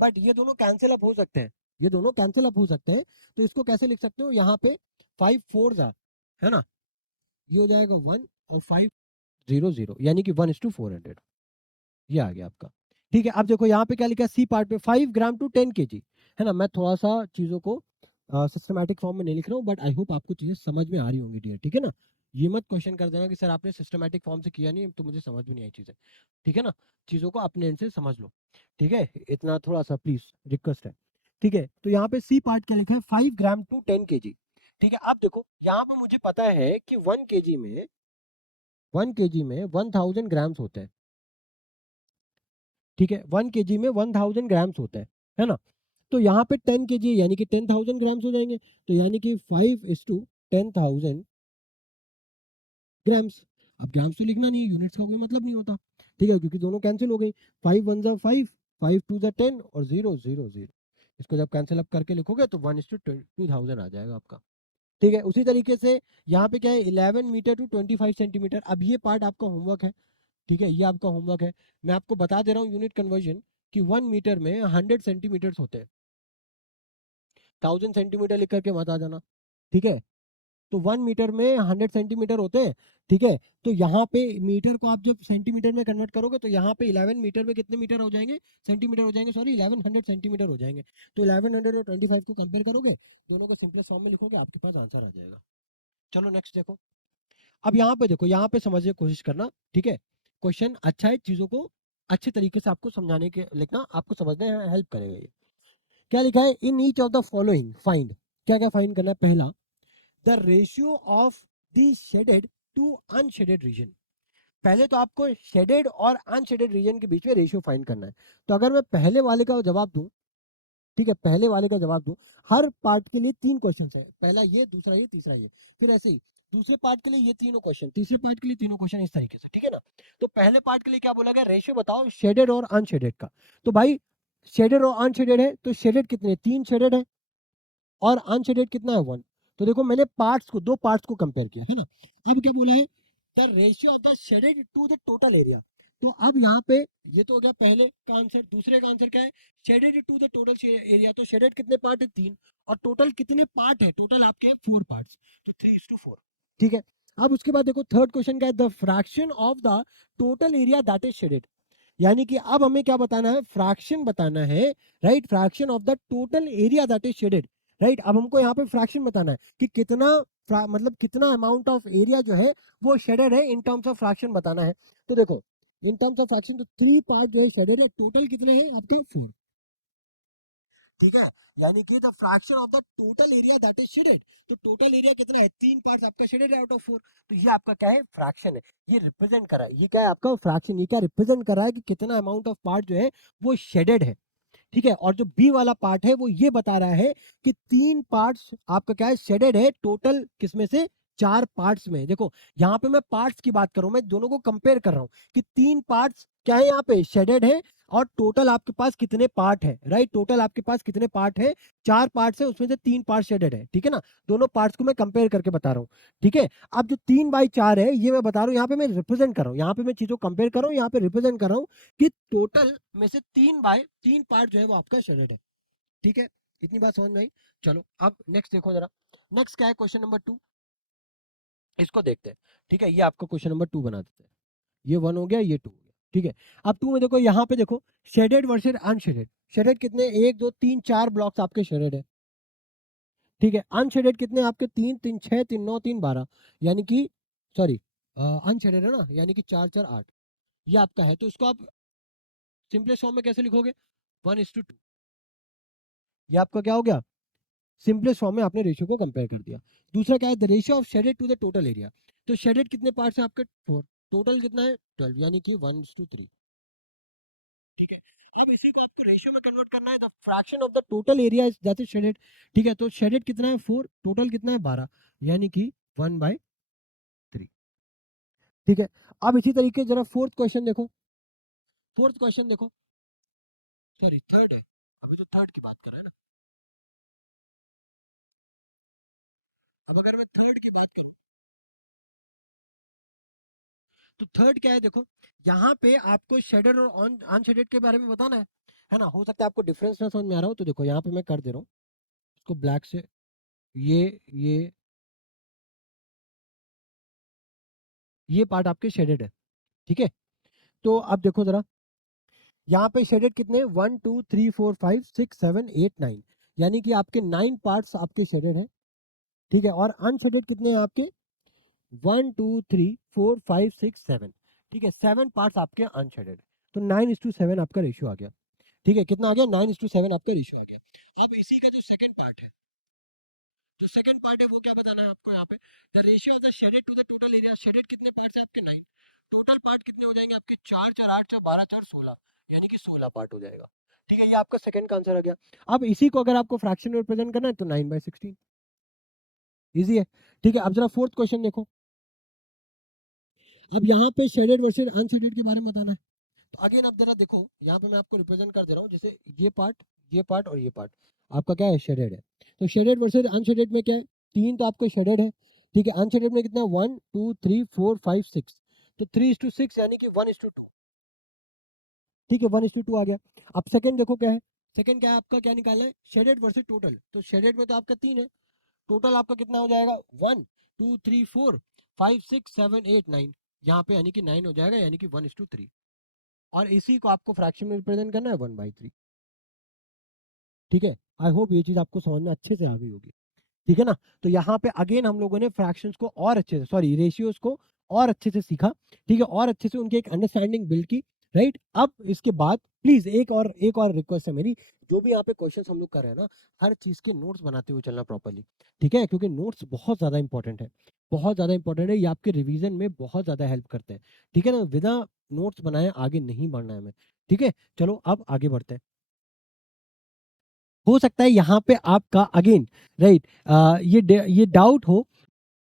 बट ये दोनों कैंसिल अप हो सकते हैं, ये दोनों कैंसिल अप हो सकते हैं, तो इसको कैसे लिख सकते हो? यहाँ पे 5 4 है ना, ये हो जाएगा 1 और 5 0 0, यानी कि 1:400, ये आ गया आपका। ठीक है, अब देखो यहाँ पे क्या लिखा है, सी पार्ट पे 5 ग्राम टू 10 केजी, है ना। मैं थोड़ा सा चीज़ों को सिस्टमैटिक फॉर्म में नहीं लिख रहा हूँ, बट आई होप आपको चीज़ें समझ में आ रही होंगी डियर, ठीक है ना। ये मत क्वेश्चन कर देना कि सर आपने सिस्टमैटिक फॉर्म से किया नहीं तो मुझे समझ में नहीं आई चीज़ें, ठीक है ना। चीज़ों को अपने एंड से समझ लो, ठीक है, इतना थोड़ा सा प्लीज रिक्वेस्ट है। ठीक है, तो यहाँ पे सी पार्ट क्या लिखा है, 5 ग्राम टू 10 केजी। ठीक है, अब देखो यहाँ पे मुझे पता है कि 1 केजी में 1000 ग्राम्स होते हैं। ठीक है, 1 केजी में 1000 ग्राम्स होता है ना। तो यहाँ पे 10 केजी यानी कि 10,000 ग्राम्स हो जाएंगे, तो यानी कि 5:10,000 ग्राम्स। अब ग्राम्स तो लिखना नहीं है, यूनिट्स का कोई मतलब नहीं होता, ठीक है, क्योंकि दोनों कैंसिल हो गई। 5 1 5, 5 2 10 और 0 0 0, इसको जब कैंसिल अप करके लिखोगे तो 1:2000 आ जाएगा आपका। ठीक है, उसी तरीके से यहाँ पे क्या है, 11 मीटर टू 25 सेंटीमीटर। अब ये पार्ट आपका होमवर्क है, ठीक है, ये आपका होमवर्क है। मैं आपको बता दे रहा हूँ यूनिट कन्वर्जन, कि 1 मीटर में 100 सेंटीमीटर्स होते हैं, 1000 सेंटीमीटर लिख करके मत आ जाना। ठीक है, तो 1 मीटर में 100 सेंटीमीटर होते हैं। ठीक है, तो यहाँ पे मीटर को आप जब सेंटीमीटर में कन्वर्ट करोगे तो यहाँ पे 11 मीटर में कितने मीटर हो जाएंगे, सेंटीमीटर हो जाएंगे, सॉरी 1100 सेंटीमीटर हो जाएंगे। तो 1100 और 25 को कंपेयर करोगे, दोनों को सिंपलेस्ट फॉर्म में लिखोगे, आपके पास आंसर आ जाएगा। चलो नेक्स्ट देखो। अब यहाँ पे देखो, यहाँ पे समझने की कोशिश करना, ठीक है। क्वेश्चन अच्छा है, चीजों को अच्छे तरीके से आपको समझाने के लिखना, आपको समझने में हेल्प करेगा ये। क्या लिखा है, in each of the following find, क्या क्या फाइंड करना है? पहला, the ratio of the shaded to unshaded region. पहले तो आपको शेडेड और अनशेडेड रीजन के बीच में रेशियो फाइंड करना है। तो अगर मैं पहले वाले का जवाब दूं, ठीक है, पहले वाले का जवाब दूं, हर पार्ट के लिए 3 क्वेश्चन है, पहला ये, दूसरा ये, तीसरा ये, फिर ऐसे ही दूसरे पार्ट के लिए ये तीनों क्वेश्चन, तीसरे पार्ट के लिए तीनों क्वेश्चन, इस तरीके से, ठीक है ना। तो पहले पार्ट के लिए क्या बोला गया, रेशियो बताओ शेडेड और अनशेडेड का। तो भाई शेडेड और अनशेडेड है, तो शेडेड कितने, 3 शेडेड है, और अनशेडेड कितना है, 1। तो देखो मैंने पार्ट्स को, दो पार्ट्स को कंपेयर किया है ना। अब क्या बोला है, the ratio of the shaded to the total area. तो अब यहाँ पे ये तो हो गया पहले का आंसर। दूसरे का आंसर क्या है, shaded to the total area. तो शेडेड कितने पार्ट है, 3, और टोटल कितने पार्ट है, टोटल आपके 4 पार्ट्स, तो 3:4। ठीक है, अब उसके बाद देखो थर्ड क्वेश्चन क्या है, the fraction of the total area that is shaded. यानी कि अब हमें क्या बताना है, फ्रैक्शन बताना है, right, fraction of the total area that is shaded. Right, अब हमको यहाँ पे फ्रैक्शन बताना है कि कितना मतलब कितना अमाउंट ऑफ एरिया जो है वो शेडेड है, इन टर्म्स ऑफ फ्रैक्शन बताना है। तो देखो इन टर्म्स ऑफ फ्रैक्शन, तो 3 पार्ट जो है शेडेड है, टोटल कितने हैं आपके, 4। ठीक है, यानी कि the fraction of the total area that is shaded. तो टोटल एरिया कितना है, 3 पार्ट्स आपका शेडेड है आउट ऑफ 4। तो ये आपका क्या है, फ्रैक्शन है। ये रिप्रेजेंट कर रहा है, ये क्या है आपका फ्रैक्शन, ये क्या रिप्रेजेंट कर रहा है कि कितना अमाउंट ऑफ पार्ट जो है वो शेडेड है। ठीक है, और जो बी वाला पार्ट है वो ये बता रहा है कि 3 पार्ट्स आपका क्या है, शेडेड है, टोटल किसमें से, 4 पार्ट्स में। देखो यहाँ पे मैं पार्ट्स की बात कर रहा हूं, मैं दोनों को कंपेयर कर रहा हूं कि 3 पार्ट्स क्या है, यहाँ पे शेडेड है, और टोटल आपके पास कितने पार्ट है, राइट, टोटल आपके पास कितने पार्ट है, 4 पार्ट्स है, उसमें से 3 पार्ट शेडेड है। ठीक है ना, दोनों पार्ट्स को मैं कंपेयर करके बता रहा हूँ। ठीक है, अब जो 3/4 है ये मैं बता रहा हूँ, यहाँ पे मैं रिप्रेजेंट कर रहा हूँ, यहाँ पे मैं चीजों कंपेयर कर रहा हूँ, यहाँ पे रिप्रेजेंट कर रहा हूँ कि टोटल में से 3/3 पार्ट जो है वो आपका शेडेड है। ठीक है, इतनी बात समझ में आई। चलो अब नेक्स्ट देखो जरा, नेक्स्ट क्या है, क्वेश्चन नंबर 2, इसको देखते हैं। ठीक है, ये आपको क्वेश्चन नंबर 2 बना देते हैं। ये 1 हो गया, ये 2 हो गया। ठीक है, अब 2 में देखो, यहाँ पे देखो शेडेड वर्सेज अनशेडेड। शेडेड कितने, 1 2 3 4 ब्लॉक्स आपके शेडेड है। ठीक है, अनशेडेड कितने आपके, 3 3 6 3 9 3 12, यानी कि सॉरी अनशेडेड है ना, यानी कि 4 4 8, ये आपका है। तो इसको आप सिंपलेस्ट फॉर्म में कैसे लिखोगे, 1:2। ये आपका क्या हो गया, सिंपलेस्ट फॉर्म में आपने रेशियो को कंपेयर कर दिया। दूसरा क्या है, the ratio of shaded to the total area. तो शेडेड कितने पार्ट्स हैं आपके, 4, टोटल कितना है, 12, यानी कि 1:3। ठीक है, अब इसी को आपको रेशियो में कन्वर्ट करना है, the fraction of the total area is that is shaded. ठीक है, तो शेडेड कितना है, 4, टोटल कितना है, 12, यानी कि 1/3। ठीक है, अब इसी तरीके जरा फोर्थ क्वेश्चन देखो, फोर्थ क्वेश्चन देखो। सॉरी थर्ड है, अभी तो थर्ड की बात कर रहे हैं ना। अब अगर मैं थर्ड की बात करूं तो थर्ड क्या है देखो, यहाँ पे आपको शेडेड और अनशेडेड के बारे में बताना है ना। हो सकता है आपको डिफरेंस ना समझ में आ रहा हो, तो देखो यहाँ पे मैं कर दे रहा हूँ इसको ब्लैक से। ये ये पार्ट आपके शेडेड है, ठीक है। तो अब देखो जरा, यहाँ पे शेडेड कितने, 1 2 3 4 5 6 7 8 9, यानी कि आपके 9 पार्ट्स आपके शेडेड हैं, ठीक है। और अनशेडेड कितने हैं आपके, 1 2 3 4 5 6 7, ठीक है। 7 पार्ट्स आपके अनशेडेड, तो 9:7 आपका रेशियो आ गया, ठीक है। कितना आ गया, 9:7 आपका रेशियो आ गया। अब इसी का जो सेकंड पार्ट है, जो सेकंड पार्ट है वो क्या बताना है आपको यहाँ पे, the ratio of the shaded to the total area. Shaded कितने पार्ट्स हैं आपके, 9। टोटल पार्ट कितने हो जाएंगे आपके, 4 4 8 4 12 4 16, यानी कि 16 पार्ट हो जाएगा, ठीक है। ये आपका सेकंड का आंसर आ गया। अब इसी को अगर आपको फ्रैक्शन में रिप्रेजेंट करना है तो 9/16, इजी है, ठीक है। अब जरा फोर्थ क्वेश्चन देखो। अब यहाँ पे शेडेड वर्सेस अनशेडेड के बारे में बताना है। तो अगेन आप जरा देखो, यहाँ पे मैं आपको रिप्रेजेंट कर दे रहा हूँ, जैसे ये पार्ट और ये पार्ट आपका क्या है, शेडेड है। तो शेडेड वर्सेस अनशेडेड में क्या है, 3 तो आपको शेडेड है, ठीक है। अनशेडेड में कितना, 1 2 3 4 5 6, तो 3:6 यानी कि 1:2, ठीक है। 1:2 आ गया। अब सेकंड देखो क्या है, सेकंड क्या है आपका, क्या निकालना है, शेडेड वर्सेस टोटल। तो शेडेड में तो आपका 3 है, टोटल आपका कितना हो जाएगा, 1 2 3 4 5 6 7 8 9, यहाँ पे यानी कि 9 हो जाएगा, यानी कि 1:3। और इसी को आपको फ्रैक्शन में रिप्रेजेंट करना है, 1/3, ठीक है। आई होप ये चीज आपको समझ में अच्छे से आ गई होगी, ठीक है ना। तो यहाँ पे अगेन हम लोगों ने फ्रैक्शंस को और अच्छे से, सॉरी रेशियोज को और अच्छे से सीखा, ठीक है, और अच्छे से उनकी एक अंडरस्टैंडिंग बिल्ड की, राइट। अब इसके बाद प्लीज एक और रिक्वेस्ट है मेरी, जो भी यहाँ पे क्वेश्चंस हम लोग कर रहे हैं ना, हर चीज के नोट्स बनाते हुए चलना प्रॉपर्ली, ठीक है, क्योंकि नोट्स बहुत ज्यादा इंपॉर्टेंट है, बहुत ज्यादा इंपॉर्टेंट है। ये आपके रिवीजन में बहुत ज्यादा हेल्प करते हैं, ठीक है ना। बिना नोट्स बनाए आगे नहीं बढ़ना है हमें, ठीक है। चलो अब आगे बढ़ते हैं। हो सकता है यहाँ पे आपका अगेन, राइट, ये डाउट हो,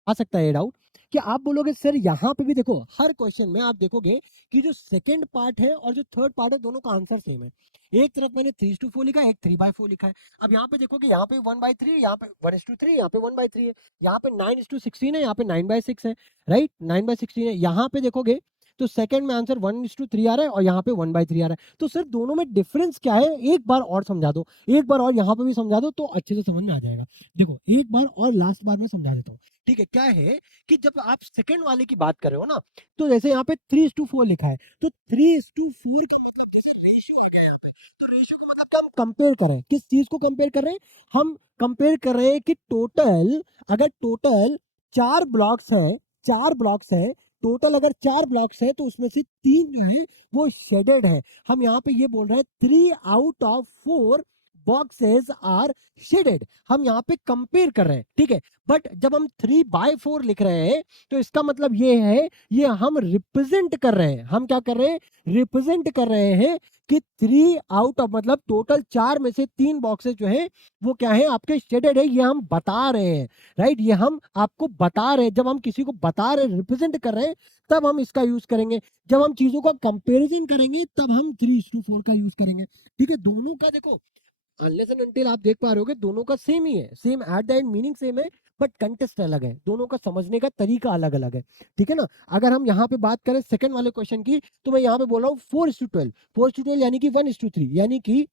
आ सकता है ये डाउट, कि आप बोलोगे सर यहाँ पे भी देखो, हर क्वेश्चन में आप देखोगे कि जो सेकंड पार्ट है और जो थर्ड पार्ट है, दोनों का आंसर सेम है। एक तरफ मैंने 3:4 लिखा है, एक 3/4 लिखा है। अब यहाँ पे देखोगे, यहाँ पे 1/3, यहाँ पे 1:3, यहाँ पे 1/3 है, यहाँ पे 9:16 है, यहाँ पे 9/6 है, राइट, 9/16 है। यहाँ पे देखोगे तो सेकंड में आंसर 1:3 आ रहा है और यहाँ पे 1/3 आ रहा है। तो सर दोनों में डिफरेंस क्या है, एक बार और समझा दो, एक बार और यहाँ पे भी समझा दो, तो अच्छे से समझ में आ जाएगा। देखो एक बार और लास्ट बार में समझा देता हूँ, ठीक है। क्या है कि जब आप सेकंड वाले की बात कर रहे हो ना, तो जैसे यहाँ पे 3:4 लिखा है, तो 3:4 का मतलब जैसे रेशियो आ गया यहाँ पे, तो रेशियो का मतलब क्या, हम कंपेयर कर रहे हैं, किस चीज को कंपेयर कर रहे हैं, हम कंपेयर कर रहे हैं कि टोटल, अगर टोटल 4 ब्लॉक्स है, 4 ब्लॉक्स है, टोटल अगर 4 ब्लॉक्स है, तो उसमें से 3 जो है वो शेडेड है। हम यहाँ पे ये बोल रहे हैं 3 out of 4 boxes are shaded, हम यहाँ पे कंपेयर कर रहे हैं, ठीक है। बट जब हम 3/4 लिख रहे हैं, तो इसका मतलब ये है, ये हम रिप्रेजेंट कर रहे हैं, हम क्या कर रहे हैं, रिप्रेजेंट कर रहे हैं कि 3 out of, मतलब टोटल 4 में से 3 बॉक्सेस जो है वो क्या है, आपके शेडेड है, ये हम बता रहे हैं, राइट। ये हम आपको बता रहे हैं, जब हम किसी को बता रहे हैं, रिप्रेजेंट कर रहे हैं, तब हम इसका यूज करेंगे। जब हम चीजों का कंपेरिजन करेंगे, तब हम 3:4 का यूज करेंगे, ठीक है। दोनों का देखो, अनलेस एंड अनटिल आप देख पा रहे होगे, दोनों का सेम ही है, same at the end meaning same है, बट कंटेस्ट अलग है, दोनों का समझने का तरीका अलग अलग है, ठीक है ना। अगर हम यहाँ पे बात करें सेकंड वाले क्वेश्चन की, तो मैं यहाँ पे बोल रहा हूँ 4:12, 4:12 यानी कि 1:3,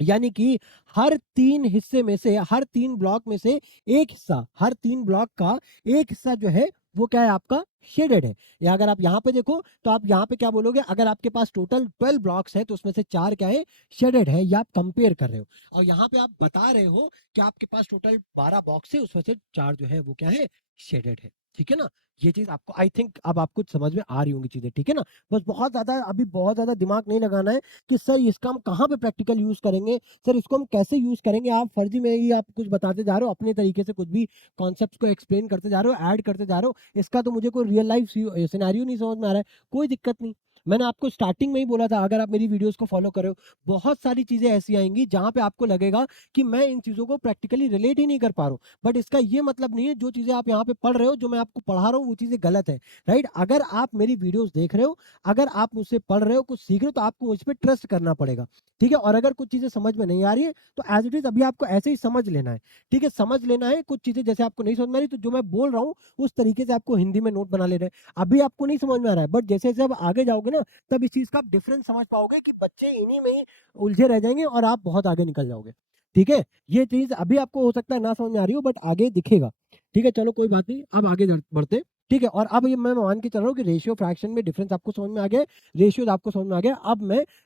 यानी कि हर 3 हिस्से में से, हर 3 ब्लॉक में से एक हिस्सा, हर 3 ब्लॉक का एक हिस्सा जो है वो क्या है, आपका शेडेड है। या अगर आप यहाँ पे देखो, तो आप यहाँ पे क्या बोलोगे, अगर आपके पास टोटल 12 ब्लॉक्स है, तो उसमें से 4 क्या है, शेडेड है, या आप कंपेयर कर रहे हो। और यहाँ पे आप बता रहे हो कि आपके पास टोटल 12 बॉक्स है, उसमें से 4 जो है वो क्या है, शेडेड है, ठीक है ना। ये चीज आपको, आई थिंक अब आपको समझ में आ रही होंगी चीजें, ठीक है ना। बस बहुत ज्यादा अभी, बहुत ज्यादा दिमाग नहीं लगाना है कि सर इसका हम कहाँ पे प्रैक्टिकल यूज करेंगे, सर इसको हम कैसे यूज करेंगे। आप फर्जी में ही आप कुछ बताते जा रहे हो, अपने तरीके से कुछ भी कॉन्सेप्ट को एक्सप्लेन करते जा रहे हो, ऐड करते जा रहे हो, इसका तो मुझे कोई रियल लाइफ सिनेरियो नहीं समझ में आ रहा है, कोई दिक्कत नहीं। मैंने आपको स्टार्टिंग में ही बोला था, अगर आप मेरी वीडियोस को फॉलो कर रहे हो, बहुत सारी चीजें ऐसी आएंगी जहां पे आपको लगेगा कि मैं इन चीजों को प्रैक्टिकली रिलेट ही नहीं कर पा रहा हूँ। बट इसका ये मतलब नहीं है जो चीजें आप यहाँ पे पढ़ रहे हो, जो मैं आपको पढ़ा रहा हूँ, वो चीजें गलत है। राइट? अगर आप मेरी वीडियोस देख रहे हो, अगर आप मुझसे पढ़ रहे हो, कुछ सीख रहे हो, तो आपको मुझ पर ट्रस्ट करना पड़ेगा। ठीक है? और अगर कुछ चीजें समझ में नहीं आ रही है तो एज इट इज अभी आपको ऐसे ही समझ लेना है। ठीक है? समझ लेना है। कुछ चीजें जैसे आपको नहीं समझ में आ रही, तो जो मैं बोल रहा हूँ उस तरीके से आपको हिंदी में नोट बना लेना है। अभी आपको नहीं समझ में आ रहा है, बट जैसे जैसे आप आगे जाओगे ना, तब इस चीज का आप डिफरेंस समझ पाओगे कि बच्चे इन्हीं में ही उलझे रह जाएंगे और आप बहुत आगे निकल जाओगे। ठीक है? ये चीज अभी आपको हो सकता है ना समझ में आ रही हो, बट आगे दिखेगा। ठीक है? चलो कोई बात नहीं, अब आगे बढ़ते। ठीक है? और अब ये मैं मान के चल रहा हूँ कि रेशियो फ्रैक्शन में डिफरेंस आपको समझ में आ गया, रेशियोज आपको समझ में आ गया।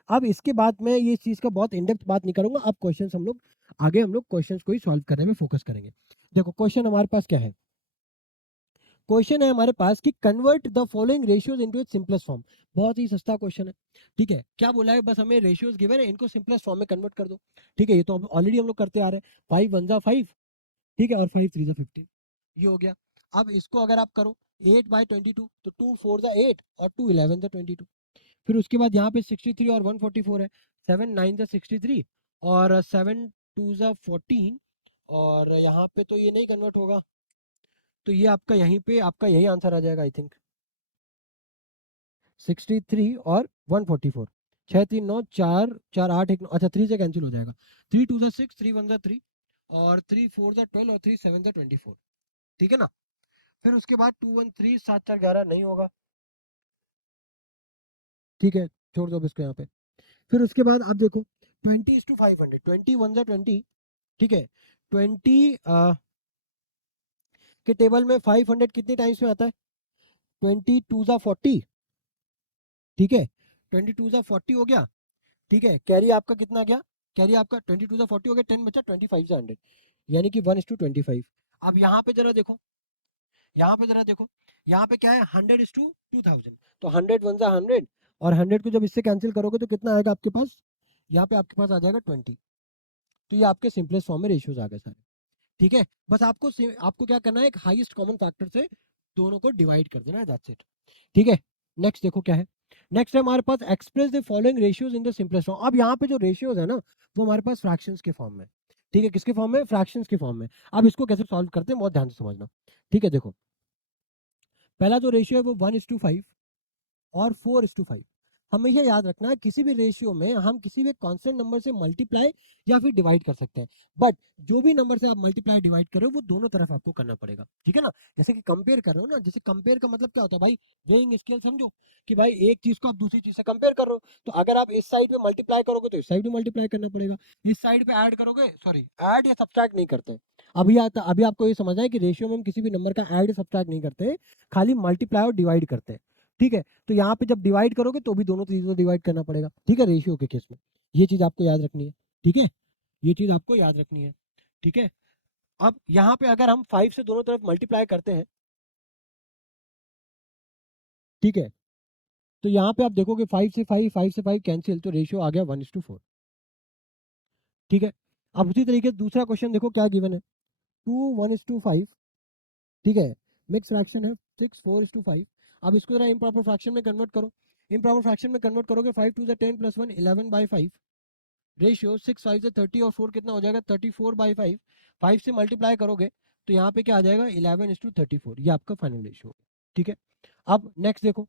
अब इसके बाद मैं ये चीज का बहुत इन डेप्थ बात नहीं करूंगा। अब क्वेश्चन हम लोग आगे, हम लोग क्वेश्चंस को ही सॉल्व करने में फोकस करेंगे। देखो क्वेश्चन हमारे पास क्या है। क्वेश्चन है हमारे पास कि convert the following ratios into its simplest form. बहुत ही सस्ता क्वेश्चन है। ठीक है? क्या बोला है, बस हमें रेशियोज गिवन है, इनको सिंपलेस्ट फॉर्म में कन्वर्ट कर दो। ठीक है? ये तो ऑलरेडी हम लोग करते आ रहे हैं। 5 1 जा 5, ठीक है, और 5 3 जा 15, ये हो गया। अब इसको अगर आप करो 8/22, तो 2 4 जा 8 और 2 11 जा 22। फिर उसके बाद यहाँ पे 63 और 144 है। 7 9 जा 63 और 7 2 जा 14, और यहाँ पे तो ये नहीं कन्वर्ट होगा, तो ये आपका यहीं पे आपका यही आंसर आ जाएगा आई थिंक। 63 और 144, 6 3 9 4 4 8 1 9, अच्छा 3 से कैंसिल हो जाएगा। 3 2 जा 6, 3 1 जा 3, और 3 4 जा 12 और 3 7 जा 24। ठीक है ना? फिर उसके बाद 2 1 3 7 4 11 नहीं होगा। ठीक है, छोड़ दो अब इसको यहाँ पे। फिर उसके बाद आप देखो 20:500, 21 जा 20। ठीक है? 20 के टेबल में 500 कितने टाइम्स में आता है? 22 जा 40। ठीक है? 22 जा 40 हो गया। ठीक है? कैरी आपका कितना गया? कैरी आपका 22 जा 40 हो गया, 10 बचा, 25 जा 100, यानी कि 1:25। अब यहाँ पे जरा देखो, यहाँ पे जरा देखो, यहाँ पे क्या है, 100:2000। तो 100 1 जा 100, और 100 को जब इससे कैंसिल करोगे तो कितना आएगा आपके पास? यहाँ पे आपके पास आ जाएगा 20। तो ये आपके सिंपलेस्ट फॉर्म में रेशियोज आ गए सारे। ठीक है? बस आपको क्या करना है, एक हाईएस्ट कॉमन फैक्टर से दोनों को डिवाइड कर देना है, दैट्स इट। ठीक है? नेक्स्ट देखो क्या है। नेक्स्ट है हमारे पास express the following ratios in the simplest form. अब यहाँ पे जो रेशियोज है ना, वो हमारे पास फ्रैक्शंस के फॉर्म में। ठीक है? किसके फॉर्म में? फ्रैक्शंस के फॉर्म में। अब इसको कैसे सॉल्व करते हैं, बहुत ध्यान से समझना। ठीक है? देखो, पहला जो रेशियो है वो 1:5 और 4:5। हमेशा याद रखना है, किसी भी रेशियो में हम किसी भी कांस्टेंट नंबर से मल्टीप्लाई या फिर डिवाइड कर सकते हैं, बट जो भी नंबर से आप मल्टीप्लाई डिवाइड कर रहे हो वो दोनों तरफ आपको करना पड़ेगा। ठीक है ना? जैसे कि कंपेयर कर रहे हो ना, जैसे कंपेयर का मतलब क्या होता है भाई, वेइंग स्केल समझो, कि भाई एक चीज को आप दूसरी चीज से कंपेयर कर रहे हो, तो अगर आप इस साइड पे मल्टीप्लाई करोगे तो इस साइड पे मल्टीप्लाई करना पड़ेगा, इस साइड पे ऐड करोगे, सॉरी, ऐड या सब्ट्रैक्ट नहीं करते। अभी आपको ये समझना है कि रेशियो में हम किसी भी नंबर का ऐड या सब्ट्रैक्ट नहीं करते, खाली मल्टीप्लाई और डिवाइड करते हैं। ठीक है? तो यहाँ पे जब डिवाइड करोगे तो भी दोनों चीजों को डिवाइड करना पड़ेगा। ठीक है? रेशियो के केस में ये चीज आपको याद रखनी है। ठीक है? ये चीज आपको याद रखनी है। ठीक है? अब यहाँ पे अगर हम 5 से दोनों तरफ मल्टीप्लाई करते हैं, ठीक है, तो यहाँ पे आप देखोगे 5 से 5 कैंसिल, तो रेशियो आ गया 1:4। ठीक है? अब उसी तरीके से दूसरा क्वेश्चन देखो क्या गिवन है, 2 1:5। ठीक है? मिक्स फ्रैक्शन है, 6 4:5। अब इसको जरा इम्प्रॉपर फ्रैक्शन में कन्वर्ट करो। इम्प्रॉपर फ्रैक्शन में कन्वर्ट करोगे, 5 2 जा 10 + 1 11/5। रेशियो 6 5 जा 30 और 4 कितना हो जाएगा, 34/5। 5 से मल्टीप्लाई करोगे तो यहाँ पे क्या आ जाएगा, 11:34। ये आपका फाइनल रेशियो। ठीक है? अब नेक्स्ट देखो,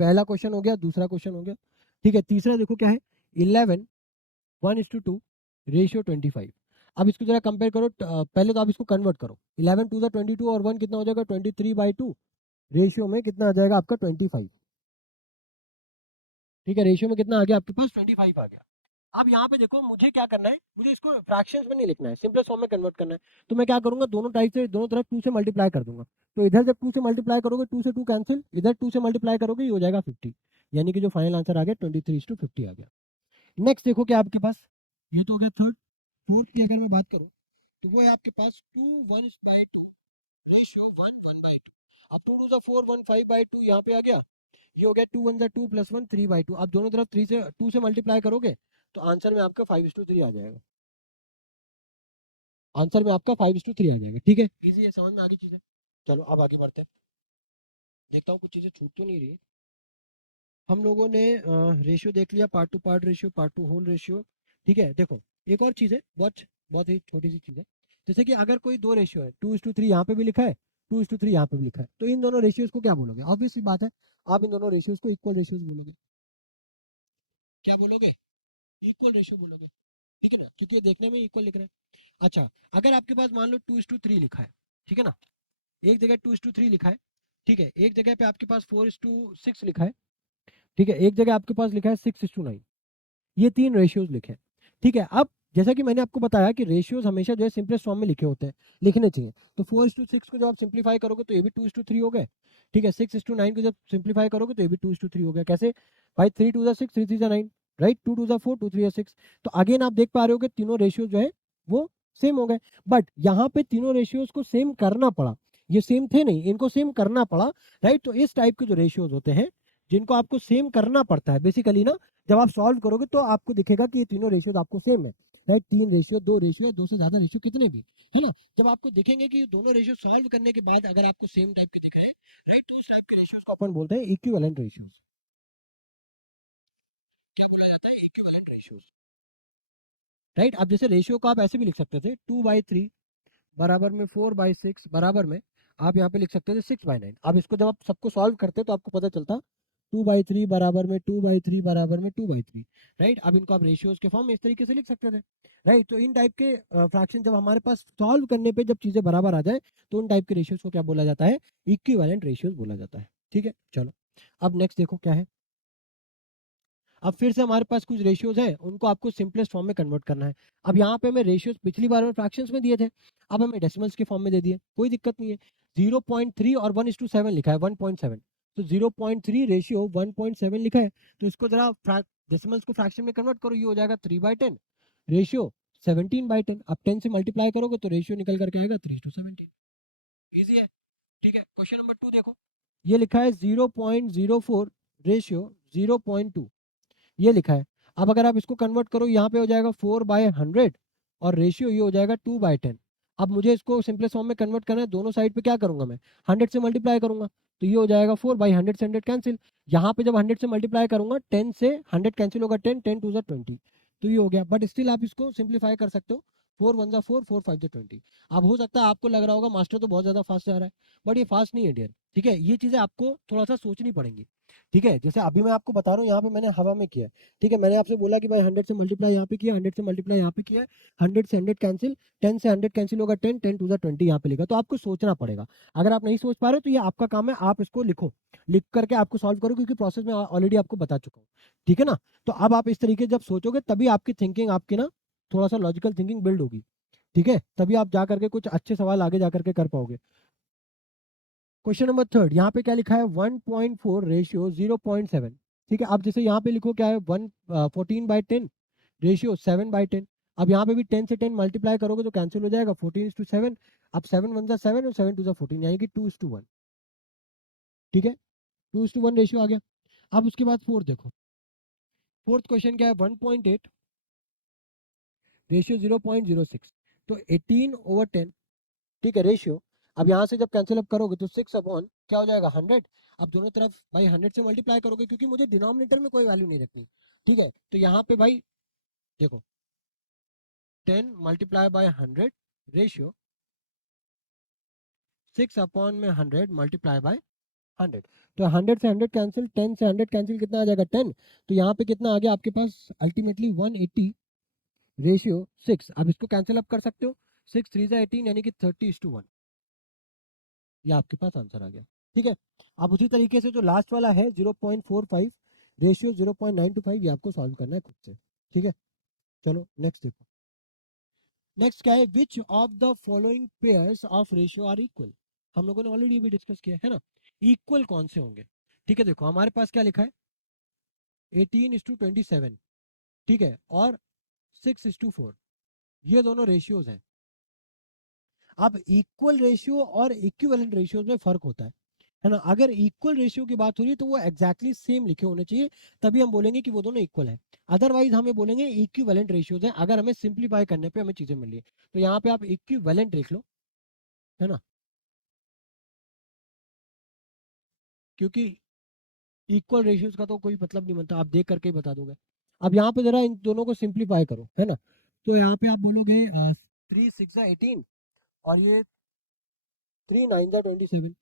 पहला क्वेश्चन हो गया, दूसरा क्वेश्चन हो गया। ठीक है? तीसरा देखो क्या है, 11 1:2, रेशियो 25। अब इसको जरा कंपेयर करो, पहले तो आप इसको कन्वर्ट करो, 11 2 जा 22 और 1 कितना हो जाएगा, 23/2। रेशियो में कितना आ जाएगा आपका, 25। ठीक है? रेशियो में कितना आ गया आपके पास, 25 आ गया। अब यहाँ पे देखो, मुझे क्या करना है, मुझे इसको फ्रैक्शंस में नहीं लिखना है, सिंपलेस्ट फॉर्म में कन्वर्ट करना है। तो मैं क्या करूंगा, दोनों टाइप से, दोनों तरफ 2 से मल्टीप्लाई कर दूंगा। तो इधर जब 2 से मल्टीप्लाई करोगे, 2 से 2 कैंसिल, इधर 2 से मल्टीप्लाई करोगे, ये हो जाएगा 50। यानी कि जो फाइनल आंसर आ गया 23:50 आ गया। नेक्स्ट देखो क्या आपके पास, ये तो हो गया थर्ड। फोर्थ की अगर मैं बात करूँ, तो वो है आपके पास 2 1/2, रेशियो 1 1/2। अब 2 2 जा 4, 1 5/2 यहाँ पे आ गया। ये हो गया 2 1 जा 2 + 1 3/2। आप दोनों तरफ 2 से मल्टीप्लाई करोगे तो आंसर में आपका 5:3 आ जाएगा। आंसर में आपका 5:3 आ जाएगा। ठीक है? इजी है, समझ में आ गई चीजें। चलो अब आगे बढ़ते हैं, देखता हूँ कुछ चीजें छूट तो नहीं रही है। हम लोगों ने रेशियो देख लिया, part to part ratio, part to whole ratio. ठीक है, देखो एक और चीज़ है, बहुत बहुत ही छोटी सी चीज़ है। जैसे कि अगर कोई दो रेशियो है, 2:3 यहाँ पे भी लिखा है, 2:3 यहाँ पे भी लिखा है, तो इन दोनों रेशियोज को क्या बोलोगे? ऑब्वियसली बात है, आप इन दोनों रेशियोज को इक्वल रेशियोज बोलोगे। क्या बोलोगे? इक्वल रेशियो बोलोगे। ठीक है ना, क्योंकि ये देखने में इक्वल लिख रहे हैं। अच्छा, अगर आपके पास मान लो 2:3 लिखा है, ठीक है ना, एक जगह 2:3 लिखा है, ठीक है, एक जगह पे आपके पास 4:6 लिखा है, ठीक है, एक जगह आपके पास लिखा है 6:9, ये तीन रेशियोज लिखे हैं। ठीक है, अब जैसा कि मैंने आपको बताया कि रेशियोज हमेशा जो है सिंपलेस्ट फॉर्म में लिखे होते हैं, लिखने चाहिए। तो 4:6 को जब आप सिंप्लीफाई करोगे तो ये भी 2:3 हो गए। ठीक है, 6:9 को जब सिंप्लीफाई करोगे तो ये भी 2:3 हो गया। कैसे भाई? 3 2 6, 3 3 9, राइट, 2 2 4, 2 3 6। तो अगेन आप देख पा रहे हो कि तीनों रेशियो जो है वो सेम हो गए। बट यहाँ पे तीनों रेशियोज को सेम करना पड़ा, ये सेम थे नहीं, इनको सेम करना पड़ा, राइट। तो इस टाइप के जो रेशियोज होते हैं जिनको आपको सेम करना पड़ता है बेसिकली ना, जब आप सॉल्व करोगे तो आपको दिखेगा कि ये तीनों रेशियोज आपको सेम है, राइट। 3 रेशियो, 2 रेशियो या 2 से ज्यादा रेशियो, कितने भी, है ना। जब आपको दिखेंगे कि दोनों रेशियो सॉल्व करने के बाद अगर आपको सेम टाइप के दिखाए, राइट, तो उस टाइप के रेशियोज को अपन बोलते हैं इक्विवेलेंट रेशियोज। क्या बोला जाता है? Equivalent ratios, right. अब जैसे रेशियो को आप ऐसे भी लिख सकते थे, 2/3 बराबर में 4/6 बराबर में, आप यहाँ पे लिख सकते थे 6/9। अब इसको जब आप सबको सॉल्व करते तो आपको पता चलता 2/3 बराबर में 2/3 बराबर में 2/3, राइट। अब इनको आप रेशियोज के फॉर्म में इस तरीके से लिख सकते थे, राइट। तो इन टाइप के फ्रैक्शन जब हमारे पास सॉल्व करने पे जब चीजें बराबर आ जाए तो उन टाइप के रेशियोज को क्या बोला जाता है? इक्विवेलेंट रेशियोज बोला जाता है। ठीक है, चलो अब नेक्स्ट देखो क्या है। अब फिर से हमारे पास कुछ रेशियोज हैं, उनको आपको सिंपलेस्ट फॉर्म में कन्वर्ट करना है। अब यहाँ पे हमें रेशियोज पिछली बार में फ्रैक्शंस में दिए थे, अब हमें डेसिमल्स के फॉर्म में दे दिए, कोई दिक्कत नहीं है। 0.3 और 1:7 लिखा है, 1.7, तो 0.3 रेशियो 1.7 लिखा है, तो इसको जरा डेसिमल्स को फ्रैक्शन में कन्वर्ट करो, ये हो जाएगा 3/10 रेशियो 17/10। अब 10 से मल्टीप्लाई करोगे तो रेशियो निकल करके आएगा 3:17। ईजी है। ठीक है, क्वेश्चन नंबर 2 देखो, ये लिखा है 0.04 रेशियो 0.2, ये लिखा है। अब अगर आप इसको कन्वर्ट करो, यहाँ पे हो जाएगा 4/100 और रेशियो ये हो जाएगा 2/10। अब मुझे इसको सिंपलेस्ट फॉर्म में कन्वर्ट करना है, दोनों साइड पे क्या करूंगा मैं? 100 से मल्टीप्लाई करूंगा, तो ये हो जाएगा 4/100 से 100 कैंसिल। यहाँ पे जब 100 से मल्टीप्लाई करूंगा 10 से 100 कैंसिल होगा, 10 10 2 20, तो ये हो गया। बट स्टिल आप इसको सिंप्लीफाई कर सकते हो, 4 1 4, 4 5 20। अब हो सकता है आपको लग रहा होगा मास्टर तो बहुत ज्यादा फास्ट जा रहा है, बट ये फास्ट नहीं है डियर। ठीक है, ये चीजें आपको थोड़ा सा सोचनी पड़ेंगी। ठीक है, जैसे अभी मैं आपको बता रहा हूँ, यहाँ पे मैंने हवा में किया है। ठीक है, मैंने आपसे बोला कि भाई 100 से मल्टीप्लाई यहाँ पे किया, 100 से मल्टीप्लाई यहाँ पे किया, 100 से 100 कैंसिल, 10 से 100 कैंसिल होगा, 10 10 2 20 यहाँ पे लिखा। तो आपको सोचना पड़ेगा। अगर आप नहीं सोच पा रहे हो तो ये आपका काम है, आप इसको लिखो, लिख करके आपको सॉल्व करो, क्योंकि प्रोसेस में ऑलरेडी आपको बता चुका हूँ। ठीक है ना, तो अब आप इस तरीके जब सोचोगे तभी आपकी थिंकिंग, आपकी ना थोड़ा सा लॉजिकल थिंकिंग बिल्ड होगी। ठीक है, तभी आप जा करके कुछ अच्छे सवाल आगे जा करके कर पाओगे। क्वेश्चन नंबर 3, यहाँ पे क्या लिखा है? 1.4 रेशियो 0.7। ठीक है, अब जैसे यहाँ पे लिखो क्या है, 14/10 रेशियो 7/10। अब यहाँ पे भी 10 से 10 मल्टीप्लाई करोगे तो कैंसिल हो जाएगा, 14:7। अब 7 1 7 और 7 2 14, यानी कि 2:1। ठीक है, 2:1 रेशियो आ गया। अब उसके बाद फोर्थ देखो, फोर्थ क्वेश्चन क्या है? 1.8 रेशियो 0.06, तो 18/10। ठीक है, रेशियो। अब यहाँ से जब कैंसिल अप करोगे तो 6 अपॉन क्या हो जाएगा? 100। अब दोनों तरफ भाई 100 से मल्टीप्लाई करोगे, क्योंकि मुझे डिनोमिनेटर में कोई वैल्यू नहीं रखनी। ठीक है, तो यहाँ पे भाई देखो, 10 × 100 रेशियो 6/100 तो 100 से 100 कैंसिल, 10 से 100 कैंसिल, कितना आ जाएगा? 10। तो यहाँ पे कितना आ गया आपके पास? Ultimately 180 ratio 6। अब इसको कैंसिल अप कर सकते हो, 6 3 18, यानी कि 30:1। ये आपके पास आंसर आ गया। ठीक है, अब उसी तरीके से जो लास्ट वाला है 0.45 रेशियो 0.925, ये आपको सॉल्व करना है खुद से। ठीक है, चलो नेक्स्ट देखो। नेक्स्ट क्या है? Which of the following pairs of ratio are equal? हम लोगों ने ऑलरेडी भी डिस्कस किया है ना, इक्वल कौन से होंगे। ठीक है, देखो हमारे पास क्या लिखा है, 18:27, ठीक है, और 6:4, ये दोनों रेशियोज हैं। अब इक्वल रेशियो और इक्विवेलेंट रेशियोज में फर्क होता है ना। अगर इक्वल रेशियो की बात हो रही है तो वो एग्जैक्टली सेम लिखे होने चाहिए, तभी हम बोलेंगे कि वो दोनों इक्वल है। अदरवाइज हमें बोलेंगे इक्विवेलेंट रेशियोज हैं, अगर हमें सिंप्लीफाई करने पे हमें चीजें मिल रही है। तो यहाँ पे आप इक्विवेलेंट लिख लो, है ना, क्योंकि इक्वल रेशियोज का तो कोई मतलब नहीं बनता, आप देख करके ही बता दोगे। अब यहाँ पे जरा इन दोनों को सिंप्लीफाई करो, है ना। तो यहाँ पे आप बोलोगे 3 6 18 और ये 3 9 27।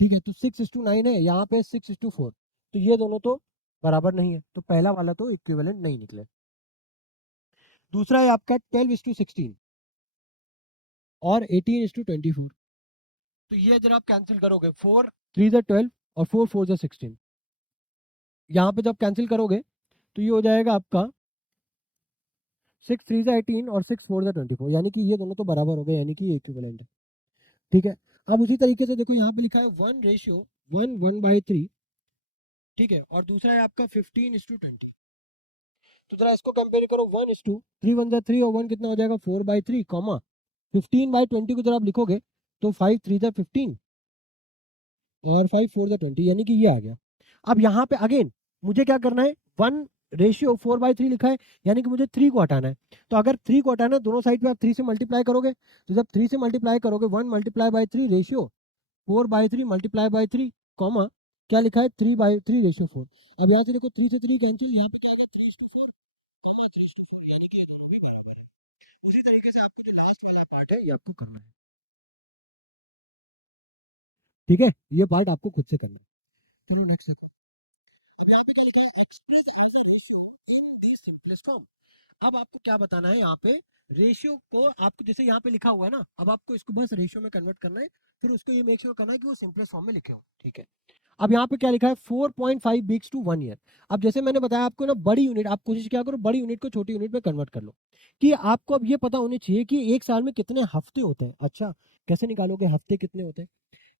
ठीक है, तो 6:9 है, यहाँ पे 6:4, तो ये दोनों तो बराबर नहीं है, तो पहला वाला तो इक्विवेलेंट नहीं निकले। दूसरा है आपका 12:16 और 18:24। तो ये जरा आप कैंसिल करोगे, 4 3 12 और 4 4 16। यहाँ पे जब कैंसिल करोगे तो ये हो जाएगा आपका 6 3 18 और 6 4 24, यानी कि ये दोनों तो बराबर हो गए, यानी कि ये इक्विवेलेंट है। ठीक है, अब उसी तरीके से देखो यहाँ पे लिखा है 1:1:1/3। ठीक है, और दूसरा है आपका 15:20। तो जरा इसको कंपेयर करो, 1:3 और 1 कितना हो जाएगा 4/3 कॉमा 15/20 को जरा आप लिखोगे तो 5 3 15 और 5 4 20, यानी कि ये आ गया। अब यहाँ पे अगेन मुझे क्या करना है, 1:4/3 लिखा है, यानी कि मुझे 3 को हटाना है। तो अगर 3 को हटाना है, दोनों साइड पे आप 3 से मल्टीप्लाई करोगे, तो जब 3 से मल्टीप्लाई करोगे 1 × 3 4/3 × 3 कॉमा क्या लिखा है 3/3 अब यहाँ से देखो 3 से 3 कैंसिल, यहाँ पे क्या आएगा 3:4 कॉमा 3:4, यानी कि ये दोनों भी बराबर है। उसी तरीके से आपको जो लास्ट वाला पार्ट है ये आपको करना है। ठीक है, ये पार्ट आपको खुद से करना है। चलो नेक्स्ट। अब यहाँ पे क्या लिखा है, express as a ratio in the simplest form. अब आपको क्या बताना है यहाँ पे, रेशियो को आपको जैसे यहाँ पे लिखा हुआ है ना, अब आपको इसको बस रेशियो में कन्वर्ट करना है, फिर उसको ये मेक श्योर करना है कि वो सिंपलेस्ट फॉर्म में लिखे हो। ठीक है, अब यहाँ पे क्या लिखा है 4.5 वीक्स टू 1 ईयर। अब जैसे मैंने बताया आपको ना, बड़ी यूनिट आप कोशिश क्या करो, बड़ी यूनिट को छोटी यूनिट में कन्वर्ट कर लो, कि आपको अब ये पता होनी चाहिए कि एक साल में कितने हफ्ते होते हैं। अच्छा, कैसे निकालोगे हफ्ते कितने होते हैं,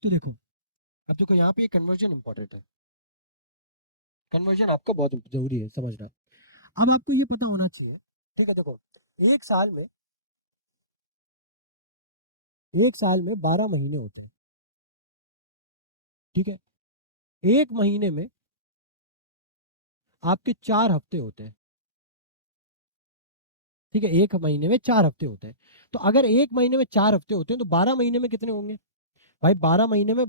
तो देखो, अब देखो यहाँ पे कन्वर्जन इंपॉर्टेंट है, कन्वर्जन आपका बहुत जरूरी है समझना। अब आपको ये पता होना चाहिए, ठीक है, देखो एक साल में एक साल में 12 महीने होते हैं। ठीक है, एक महीने में आपके 4 हफ्ते होते हैं। ठीक है, एक महीने में 4 हफ्ते होते हैं, तो अगर एक महीने में 4 हफ्ते होते हैं तो 12 महीने में कितने होंगे भाई, 12 महीने में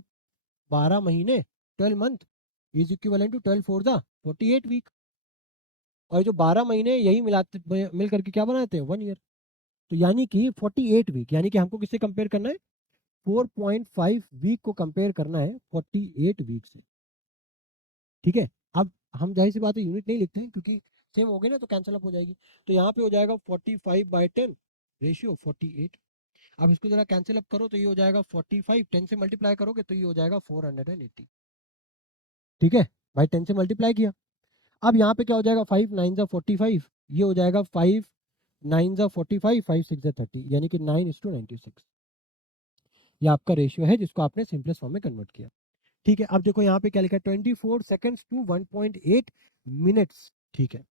12 महीने 12 month is equivalent to 12 4 the 48 week. और जो 12 महीने यही मिलाते मिल करके क्या बनाते हैं 1 ईयर। तो यानी कि 48 वीक, यानी कि हमको किससे कंपेयर करना है, 4.5 वीक को कंपेयर करना है 48 वीक से। ठीक है, अब हम जाहिर सी बात है यूनिट नहीं लिखते हैं, क्योंकि सेम हो गई ना तो कैंसिल अप हो जाएगी। तो यहाँ पे हो जाएगा 45/10 रेशियो 48। अब इसको जरा कैंसिल अप करो तो ये हो जाएगा 45, 10 से मल्टीप्लाई करोगे तो ये हो जाएगा 480। ठीक है, भाई 10 से मल्टीप्लाई किया। अब यहाँ पे क्या हो जाएगा 5 9 × 45, ये हो जाएगा 5 9 × 45, 5 6 × 30, यानी कि 9:96। ये आपका रेशियो है जिसको आपने सिंपलेस्ट फॉर्म में कन्वर्ट किया। ठीक है, अब देखो यहाँ पे क्या लिखा है 24 सेकेंड्स टू 1.8 मिनट्स। ठीक है,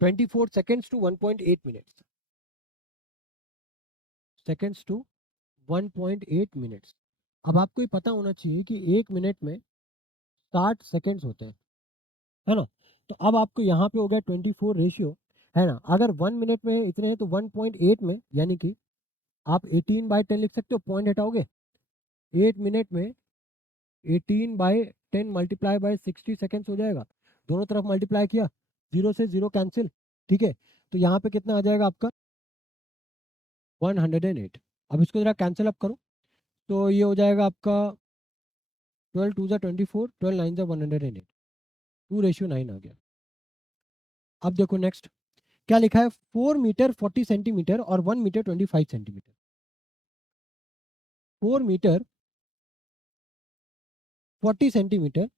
24 seconds to 1.8 minutes, seconds to 1.8 minutes. अब आपको ये पता होना चाहिए कि 1 मिनट में 60 सेकेंड्स होते हैं, है ना। तो अब आपको यहाँ पे हो गया 24 रेशियो, है ना। अगर 1 मिनट में इतने हैं तो 1.8 में, यानी कि आप 18/10 लिख सकते हो, पॉइंट हटाओगे, 8 मिनट में 18/10 मल्टीप्लाई बाय 60 सेकेंड्स हो जाएगा। दोनों तरफ मल्टीप्लाई किया, 0 से 0 कैंसिल। ठीक है, तो यहाँ पे कितना आ जाएगा आपका 108। अब इसको जरा कैंसिल अप करो तो ये हो जाएगा आपका 12 2 = 24, 12 9 = 108, 2:9 आ गया। अब देखो नेक्स्ट क्या लिखा है, 4 मीटर 40 सेंटीमीटर और 1 metre 25 centimetre. 4 metre 40 centimetre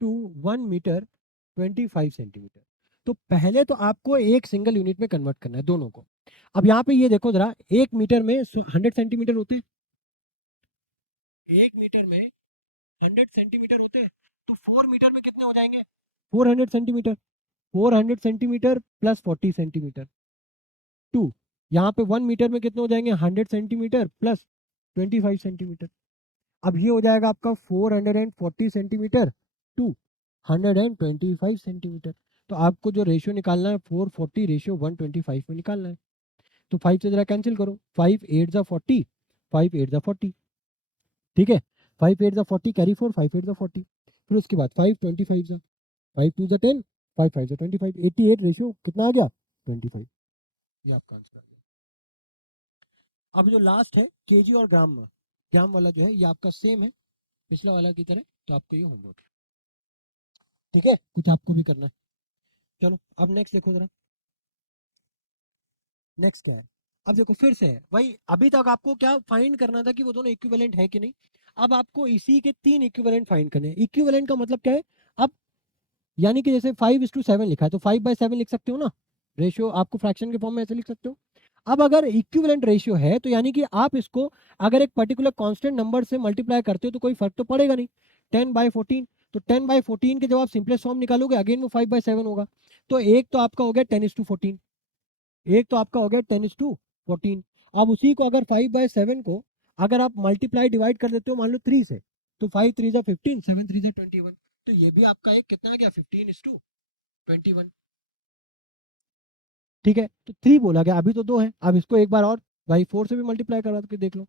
to 1 metre 25 centimetre. तो पहले तो आपको एक सिंगल यूनिट में कन्वर्ट करना है दोनों को। अब यहाँ पे ये देखो जरा, 1 मीटर में 100 सेंटीमीटर होते हैं, 1 मीटर में 100 सेंटीमीटर होते हैं, तो 4 मीटर में कितने हो जाएंगे 400 centimetre. 400 centimetre plus 40 centimetre to, यहाँ पे 1 मीटर में कितने हो जाएंगे 100 सेंटीमीटर प्लस 25 सेंटीमीटर। अब ये हो जाएगा आपका 440 सेंटीमीटर टू 125 सेंटीमीटर। तो आपको जो रेशियो निकालना है 440 रेशियो 125 में निकालना है। तो 5 से जरा कैंसिल करो, 5 8 ज़ा 40, 5 8 ज़ा 40। ठीक है, 5 8 40 कैरी 4, 5 8 40, फिर उसके बाद 5 25 5 2 10, 5 5 25, 88 रेशियो कितना आ गया 25। ये आपका आंसर आ गया। अब जो लास्ट है केजी और ग्राम में, ग्राम वाला जो है ये आपका सेम है पिछला वाला की तरह, तो आपको ये होमवर्क है, ठीक है, कुछ आपको भी करना है। चलो अब नेक्स्ट देखो जरा, नेक्स्ट क्या है। अब देखो फिर से है भाई, अभी तक आपको क्या फाइंड करना था कि वो दोनों इक्विवेलेंट है कि नहीं। अब आपको इसी के 3 इक्विवेलेंट फाइंड करने हैं। इक्विवेलेंट का मतलब क्या है, अब यानी कि जैसे 5:7 लिखा है तो 5/7 लिख सकते हो ना, रेशियो आपको फ्रैक्शन के फॉर्म में ऐसे लिख सकते हो। अब अगर इक्विवेलेंट रेशियो है तो यानी कि आप इसको अगर एक पर्टिकुलर कांस्टेंट नंबर से मल्टीप्लाई करते हो तो कोई फर्क तो पड़ेगा नहीं। 10/14, तो 10/14 के जब आप सिंपलेस्ट फॉर्म निकालोगे अगेन वो 5/7 होगा। तो एक तो आपका हो गया 10:14, एक तो आपका हो गया 10:14। अब उसी को अगर 5/7 को अगर आप मल्टीप्लाई डिवाइड कर देते हो मान लो 3 से, तो 5 3 जा 15, 7 3 जा 21, तो ये भी आपका एक कितना आ गया 15:21। ठीक है, तो 3 बोला गया, अभी तो 2 है। अब इसको एक बार और भाई 4 से भी मल्टीप्लाई करवा के देख लो,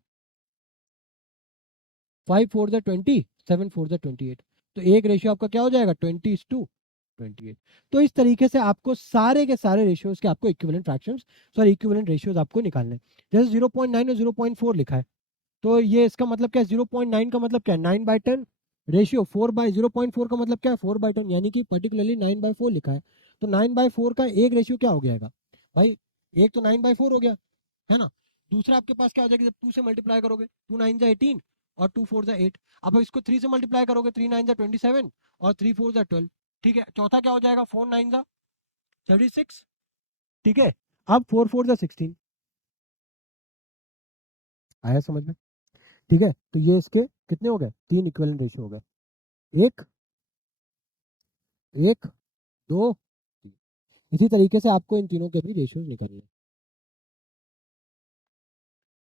5 4 जा 20, 7 4 जा 28, तो एक रेशियो आपका क्या हो जाएगा 20:28। तो इस तरीके से आपको सारे के सारे रेशियोज के आपको equivalent fractions, sorry equivalent ratios आपको निकालने हैं। जैसे 0.9 और 0.4 लिखा है, तो ये इसका मतलब क्या है, 0.9 का मतलब क्या है 9/10, रेशियो 4/0.4 का मतलब क्या है 4/10, यानी कि पर्टिकुलरली 9/4 लिखा है। तो 9/4 का एक रेशियो क्या हो जाएगा भाई, एक तो 9/4 हो गया, है ना। दूसरा आपके पास क्या हो जाएगा, जब 2 से मल्टीप्लाई करोगे 2 9 जा 18 और 2 4 जा 8। अब इसको 3 से मल्टीप्लाई करोगे 3 9 जा 27 और 3 4 जा 12। ठीक है, चौथा क्या हो जाएगा 4 9 जा 36। ठीक है, अब 4 4 जा 16, आया समझ में। ठीक है, तो ये इसके कितने हो गए, 3 इक्विवेलेंट रेशियो हो गए, एक एक 2 3। इसी तरीके से आपको इन तीनों के भी रेशियोज निकालने हैं।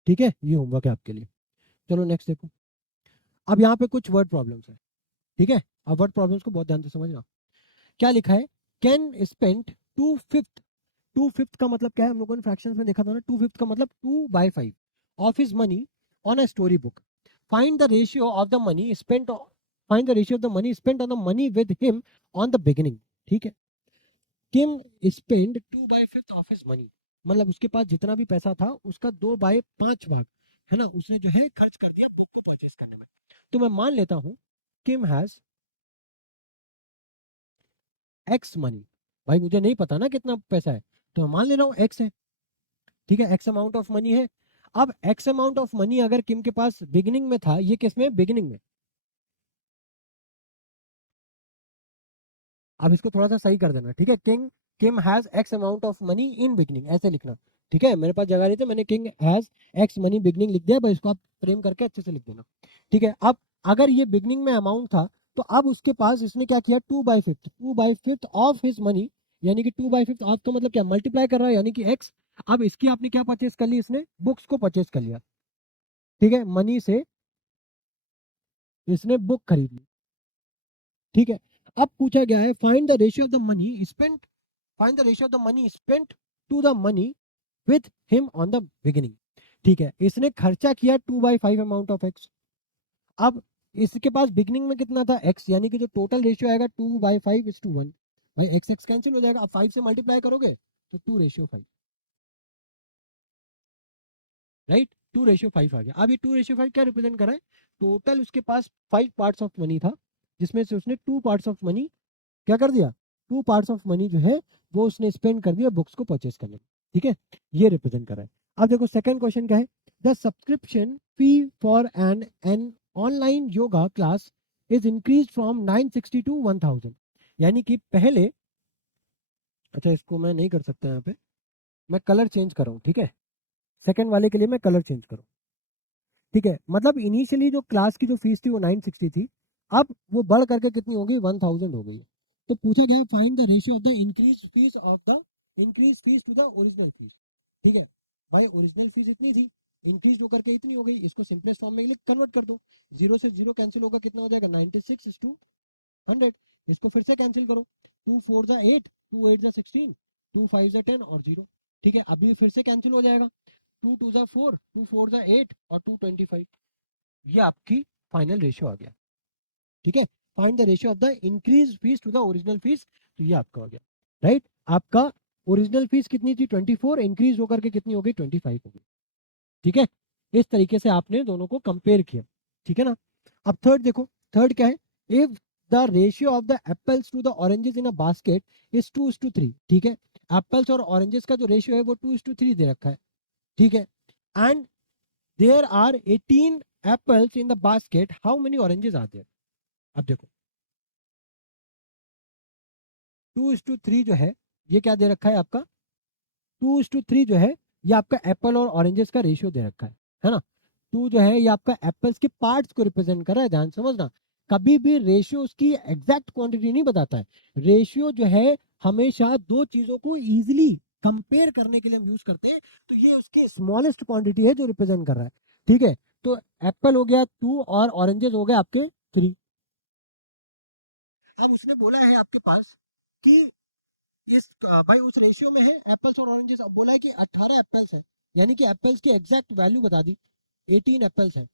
ठीक है, ये होमवर्क है आपके लिए। चलो नेक्स्ट देखो। अब यहाँ पे कुछ वर्ड प्रॉब्लम्स है, ठीक है। अब वर्ड प्रॉब्लम्स को बहुत ध्यान से समझना। क्या लिखा है, कैन स्पेंट 2/5, 2/5 का मतलब क्या है, हम लोगों ने फ्रैक्शंस में देखा था ना, 2/5 का मतलब 2/5 of his money on a story book. Find the ratio of the money spent, find the ratio of the money spent on the money with him on the beginning. ठीक है, किम स्पेंड 2/5 ऑफ हिज मनी, मतलब उसके पास जितना भी पैसा था उसका 2/5 भाग, है ना, उसने जो है खर्च कर दिया बुक को परचेज करने में। तो मैं मान लेता हूं किम हैज एक्स मनी, भाई मुझे नहीं पता ना कितना पैसा है, तो मैं मान ले रहा हूँ एक्स है। ठीक है, एक्स अमाउंट ऑफ मनी है। अब एक्स अमाउंट ऑफ मनी अगर किम के पास बिगिनिंग में था, ये किस में बिगिनिंग में, अब इसको थोड़ा सा सही कर देना। ठीक है, king Kim has x amount of money in beginning ऐसे लिखना। ठीक है, मेरे पास जगह नहीं थी, मैंने king has x money beginning लिख दिया, बस इसको आप फ्रेम करके अच्छे से लिख देना। ठीक है, अब अगर ये बिगनिंग में अमाउंट था तो अब उसके पास इसने क्या किया 2/5, 2/5 ऑफ हिज मनी, यानी कि 2/5 ऑफ का मतलब क्या मल्टीप्लाई कर रहा है यानी कि एक्स। अब इसकी आपने क्या परचेज कर ली, इसने बुक्स को परचेज कर लिया। ठीक है, मनी से इसने बुक खरीद ली। ठीक है, अब पूछा गया है find the ratio of the money spent, find the ratio of the money spent to the money with him on the beginning. ठीक है, इसने खर्चा किया 2/5 अमाउंट ऑफ एक्स। अब इसके पास बिगिनिंग में कितना था एक्स, यानी कि जो टोटल रेशियो आएगा 2/5:1। भाई एक्स एक्स कैंसिल हो जाएगा, अब 5 से मल्टीप्लाई करोगे तो 2:5, राइट, 2:5 आ गया। अब ये 2:5 क्या रिप्रेजेंट कर रहा है, टोटल उसके पास 5 पार्ट्स ऑफ मनी था, जिसमें से उसने 2 पार्ट्स ऑफ मनी क्या कर दिया, 2 पार्ट्स ऑफ मनी जो है वो उसने स्पेंड कर दिया बुक्स को परचेज करने में। ठीक है, ये रिप्रेजेंट कर रहा है। अब देखो सेकंड क्वेश्चन क्या है, the subscription fee for an online yoga class is increase from 960 to 1000। यानी कि पहले, अच्छा इसको मैं नहीं कर सकता यहाँ पे, मैं कलर चेंज कर रहा हूँ। ठीक है, सेकंड वाले के लिए मैं कलर चेंज करूँ। ठीक है, मतलब इनिशियली जो क्लास की जो फीस थी वो 960 थी, अब वो बढ़ करके कितनी हो गई 1000 हो गई है। तो पूछा गया find the ratio of the increase fees of the increase fees to the original fees. ठीक है, भाई ओरिजिनल फीस इतनी थी, इंक्रीज होकर के इतनी हो गई, इसको सिंपलेस्ट फॉर्म में कन्वर्ट कर दो, जीरो से जीरो कैंसिल होगा, कितना हो जाएगा 96:100। इसको फिर से कैंसिल करो, 2 4 जा 8, 2 8 जा 16, 2 5 जा 10 और 0। ठीक है, अभी फिर से कैंसिल हो जाएगा, 2 2 जा 4, 2 4 जा 8 और 2 25। ये आपकी फाइनल रेशियो आ गया। ठीक है, find the ratio of the increase fees to the original fees, तो ये आपका हो गया। राइट, आपका ओरिजिनल फीस कितनी थी 24, इंक्रीज होकर के कितनी हो गई 25 हो गई। ठीक है, इस तरीके से आपने दोनों को कंपेयर किया। ठीक है ना। अब थर्ड देखो, थर्ड क्या है, if the ratio of the apples to the oranges in a basket is 2:3। ठीक है, एप्पल्स और ऑरेंजेस का जो रेशियो है वो 2:3 दे रखा है। ठीक है, and there are 18 apples in the basket, how many oranges are there. अब देखो 2:3 जो है ये क्या दे रखा है आपका, 2:3 जो है ये आपका एप्पल और ऑरेंजेस का रेशियो दे रखा है ना। टू जो है ये आपका एप्पल्स के पार्ट्स को रिप्रेजेंट कर रहा है, ध्यान समझना। कभी भी रेशियो उसकी एग्जैक्ट क्वांटिटी नहीं बताता है। रेशियो जो है हमेशा दो चीजों को इजीली कंपेयर करने के लिए हम यूज करते हैं, तो ये उसकी स्मॉलेस्ट क्वांटिटी है जो रिप्रेजेंट कर रहा है। ठीक है, तो एप्पल हो गया 2 और ऑरेंजेस हो गए आपके 3। अब उसने बोला है आपके पास कि इस भाई उस रेशियो में है एप्पल्स और ऑरेंजेस। अब बोला है कि 18 एप्पल्स है, यानी कि एप्पल्स की एग्जैक्ट वैल्यू बता दी, 18 एप्पल्स है।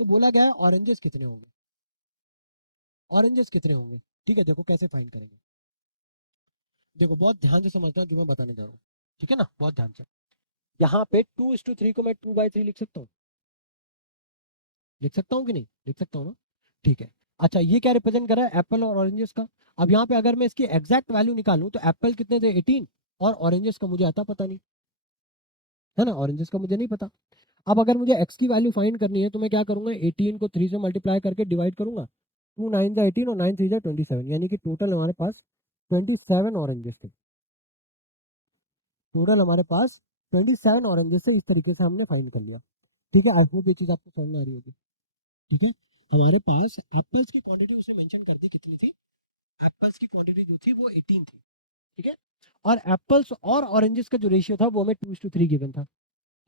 तो बोला गया है ऑरेंजेस कितने होंगे, ऑरेंजेस कितने होंगे। ठीक है, देखो कैसे फाइंड करेंगे। देखो बहुत ध्यान से समझना जो मैं बताने जा रहा हूँ। ठीक है ना, बहुत ध्यान से। यहाँ पे 2:3 को मैं 2/3 लिख सकता हूँ, लिख सकता हूँ कि नहीं, लिख सकता हूँ ना। ठीक है, अच्छा ये क्या रिप्रेजेंट कर रहा है, एप्पल और ऑरेंजेस का। अब यहाँ पे अगर मैं इसकी एग्जैक्ट वैल्यू निकालूं तो एप्पल कितने थे 18, और ऑरेंजेस का मुझे आता पता नहीं, है ना, ऑरेंजेस का मुझे नहीं पता। अब अगर मुझे x की वैल्यू फाइंड करनी है तो मैं क्या करूंगा, 18 को 3 से मल्टीप्लाई करके डिवाइड करूंगा। 2 9 जा 18 और 9 3 जा 27, यानी कि टोटल हमारे पास 27 ऑरेंजेस थे। टोटल हमारे पास 27 ऑरेंजेस से, इस तरीके से हमने फाइंड कर लिया। ठीक है, आई होप ये चीज आपको समझ में आ रही होगी। ठीक है, हमारे पास एप्पल्स की क्वांटिटी उसने मेंशन कर दी, कितनी थी, एप्पल्स की क्वांटिटी जो थी वो 18 थी। ठीक है, और एप्पल्स और ऑरेंजेस का जो रेशियो था वो हमें 2:3 गिवन था।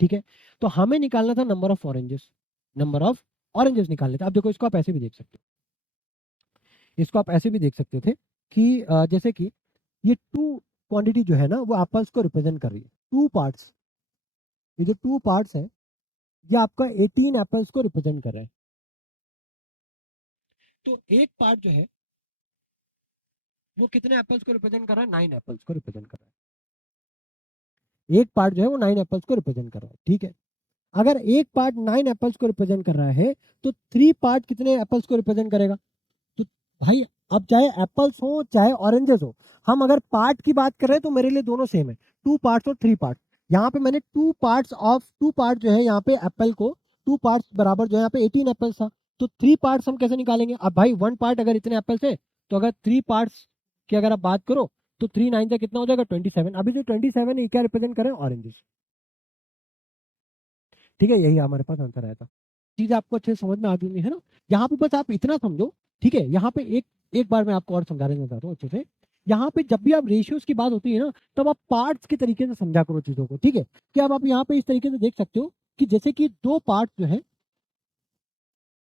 ठीक है, तो हमें निकालना था number of oranges, number of oranges निकालने थे। अब देखो इसको आप ऐसे भी देख सकते हो, इसको आप ऐसे भी देख सकते थे कि जैसे कि ये टू क्वांटिटी जो है ना वो एप्पल्स को रिप्रेजेंट कर रही है, टू पार्ट्स। ये जो टू पार्ट्स है ये आपका 18 एप्पल्स को रिप्रेजेंट कर रहा है। तो एक पार्ट जो है वो कितने एप्पल्स को रिप्रेजेंट कर रहा है, 9 एप्पल्स को रिप्रेजेंट कर रहा है। एक पार्ट जो है वो 9 एप्पल्स को रिप्रेजेंट कर रहा है। ठीक है, अगर एक पार्ट 9 एप्पल्स को रिप्रेजेंट कर रहा है तो 3 पार्ट कितने एप्पल्स को रिप्रेजेंट करेगा। तो भाई अब चाहे एप्पल्स हो चाहे ऑरेंजेस हो, हम अगर पार्ट की बात कर रहे हैं तो मेरे लिए दोनों सेम है, 2 पार्ट्स और 3 पार्ट। यहाँ पे मैंने 2 पार्ट्स ऑफ 2 पार्ट जो है यहाँ पे एप्पल को 2 पार्ट्स बराबर जो है यहाँ पे 18 एप्पल्स था, तो 3 पार्ट्स हम कैसे निकालेंगे। अब भाई 1 पार्ट अगर इतने एप्पल्स है तो अगर 3 पार्ट्स की अगर आप बात करो तो 3 9 से कितना हो जाएगा 27। अभी जो 27 है ये क्या रिप्रेजेंट करें, ऑरेंजेस। ठीक है, यही हमारे पास आंसर आया था। चीज आपको अच्छे से समझ में आ गई है ना। यहाँ पे बस आप इतना समझो। ठीक है, यहाँ पे एक एक बार मैं आपको और समझाने चाहता हूँ अच्छे से। यहाँ पे जब भी आप रेशियोज की बात होती है ना तब आप पार्ट्स के तरीके से समझा करो चीजों को। ठीक है, कि अब आप यहाँ पे इस तरीके से देख सकते हो कि जैसे कि दो पार्ट जो है,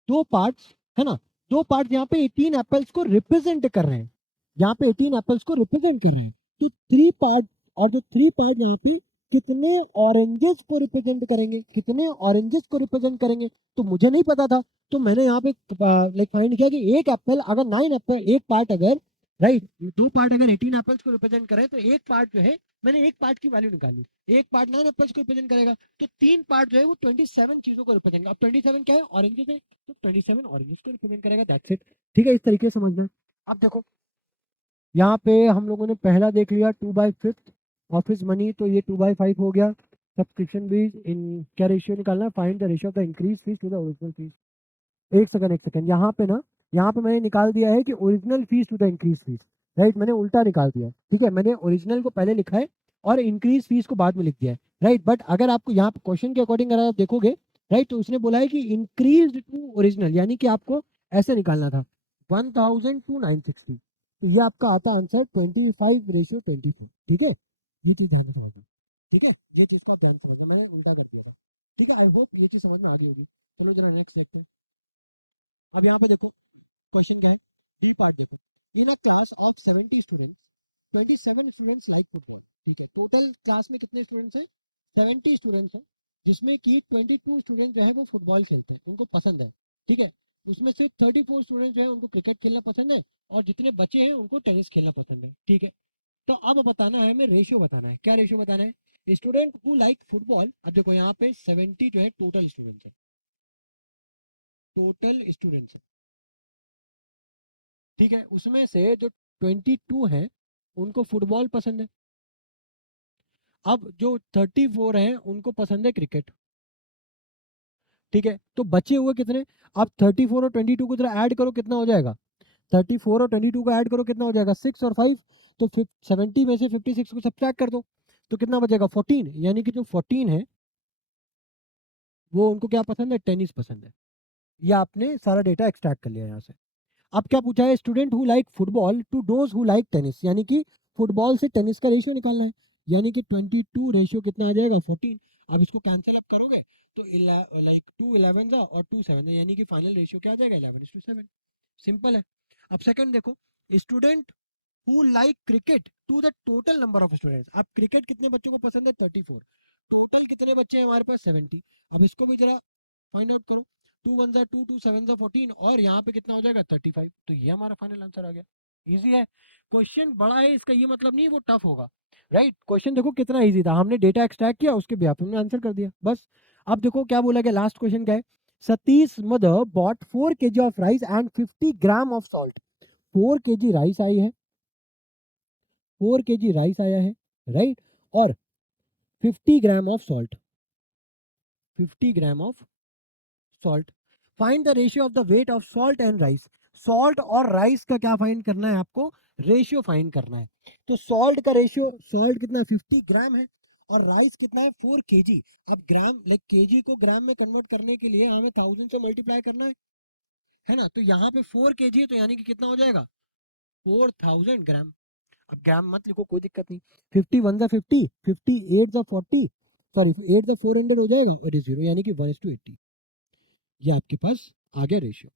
दो पार्ट्स है ना, दो पार्ट यहाँ पे 18 एप्पल्स को रिप्रेजेंट कर रहे हैं, यहाँ पे 18 एप्पल्स को रिप्रेजेंट कर रहे हैं। तो 3 पार्ट, और जो 3 पार्ट यहाँ पे कितने ऑरेंजेस को रिप्रेजेंट करेंगे, कितने ऑरेंजेस को रिप्रेजेंट करेंगे, तो मुझे नहीं पता था। तो मैंने यहाँ पे लाइक फाइंड किया कि एक एप्पल अगर 9 एप्पल, एक पार्ट अगर, राइट, दो पार्ट अगर 18 एप्पल्स को रिप्रेजेंट करे तो एक पार्ट जो है, मैंने एक पार्ट की वैल्यू निकाली, एक पार्ट 9 एप्पल्स को रिप्रेजेंट करेगा, तो तीन पार्ट जो है वो 27 चीजों को रिप्रेजेंट। अब 27 क्या है, ऑरेंजेस है, तो 27 ऑरेंजेस को रिप्रेजेंट करेगा, दैट्स इट। ठीक है, इस तरीके से समझना। अब देखो यहाँ पे हम लोगों ने पहला देख लिया 2/5 ऑफिस मनी, तो ये 2/5 हो गया। सब्सक्रिप्शन भी इन क्या रेशियो निकालना है, find the ratio of the increase fees to the original fees. एक सेकंड, एक सेकंड, यहाँ पे ना, यहाँ पे मैंने निकाल दिया है कि original fees to the increase fees. Right, मैंने उल्टा निकाल दिया है। ठीक है, मैंने ओरिजिनल को पहले लिखा है और इंक्रीज फीस को बाद में लिख दिया है। राइट, बट अगर आपको यहाँ पे क्वेश्चन के अकॉर्डिंग अगर आप देखोगे, राइट, तो उसने बोला है कि इंक्रीज टू ओरिजिनल, यानी कि आपको ऐसे निकालना था 1000 टू 960। तो ये आपका आता आंसर 25:24। ठीक है, ये चीज ध्यान में समझना। ठीक है, ये चीज का ध्यान समझना, मैंने उल्टा कर दिया था। ठीक है, आई होप ये चीज समझ में आ रही होगी। चलो जरा नेक्स्ट देखते हैं। अब यहाँ पे देखो क्वेश्चन क्या है, डी पार्ट देखो। In a class of 70 students, 27 students like football. ठीक है, टोटल क्लास में कितने स्टूडेंट्स हैं, 70 स्टूडेंट्स हैं, जिसमें कि 22 स्टूडेंट जो है वो फुटबॉल खेलते हैं, उनको पसंद है। ठीक है, उसमें से 34 स्टूडेंट जो है उनको क्रिकेट खेलना पसंद है और जितने बचे हैं उनको टेनिस खेलना पसंद है, ठीक है। तो अब बताना है, हमें रेशियो बताना है। क्या रेशियो बताना है? स्टूडेंट हु लाइक फुटबॉल, अब देखो यहाँ पे 70 जो है टोटल स्टूडेंट्स है, टोटल स्टूडेंट्स है, ठीक है। उसमें से जो 22 है उनको फुटबॉल पसंद है। अब जो 34 है उनको पसंद है क्रिकेट, ठीक है। तो बचे हुए कितने? अब 34 और 22 को जरा ऐड करो, कितना हो जाएगा? 34 और 22 को ऐड करो, कितना हो जाएगा? 6 और 5। तो 70 में से 56 को सब्ट्रैक्ट कर दो, तो कितना बचेगा? 14। यानी कि जो 14 है वो उनको क्या पसंद है? टेनिस पसंद है। ये आपने सारा डेटा एक्सट्रैक्ट कर लिया यहाँ से। अब क्या पूछा है? Student who like football to those who like tennis, यानी कि फुटबॉल से टेनिस का रेशियो निकालना है। यानी कि 22 रेशियो कितना आ जाएगा? 14। अब इसको कैंसिल अप करोगे तो लाइक 2 11 और 2 7, यानी कि फाइनल रेशियो क्या आ जाएगा? 11:7। सिंपल है। अब सेकंड देखो, student who like cricket to the total number of students. अब क्रिकेट कितने बच्चों को पसंद है? 34। टोटल कितने बच्चे हैं हमारे पास? 70। अब इसको भी जरा फाइंड आउट करो। 2 1 जा 2, 2 7 जा 14 और यहाँ पे कितना हो जाएगा? 35। तो ये हमारा फाइनल आंसर आ गया। इजी है। क्वेश्चन बड़ा है, इसका ये मतलब नहीं वो टफ होगा, राइट। क्वेश्चन देखो कितना इजी था, हमने डेटा एक्सट्रैक्ट किया, उसके बेस पे हमने आंसर कर दिया, बस। अब देखो क्या बोला गया, लास्ट क्वेश्चन क्या है? Satish mother bought 4 kg of rice and 50 gram of salt. 4 kg rice आई है, 4 kg राइस आया है, राइट। और 50 gram of salt, 50 gram of salt. Find the ratio of the weight of salt and rice. Salt और rice का क्या find करना है आपको? रेशियो फाइंड करना है। तो सॉल्ट का रेशियो, सॉल्ट कितना? 50 ग्राम है और राइस कितना है? 4 kg। अब ग्राम लाइक केजी को ग्राम में कन्वर्ट करने के लिए हमें 1000 से मल्टीप्लाई करना है ना। तो यहाँ पे 4 kg है, तो यानी कि कितना हो जाएगा? 4000 ग्राम। अब ग्राम मत लिखो, कोई दिक्कत नहीं। 50 1 जा 50, 50 8 जा 40, सॉरी 8 जा 400 हो जाएगा और ये 0, यानी कि 1:80। ये आपके पास आ गया रेशियो,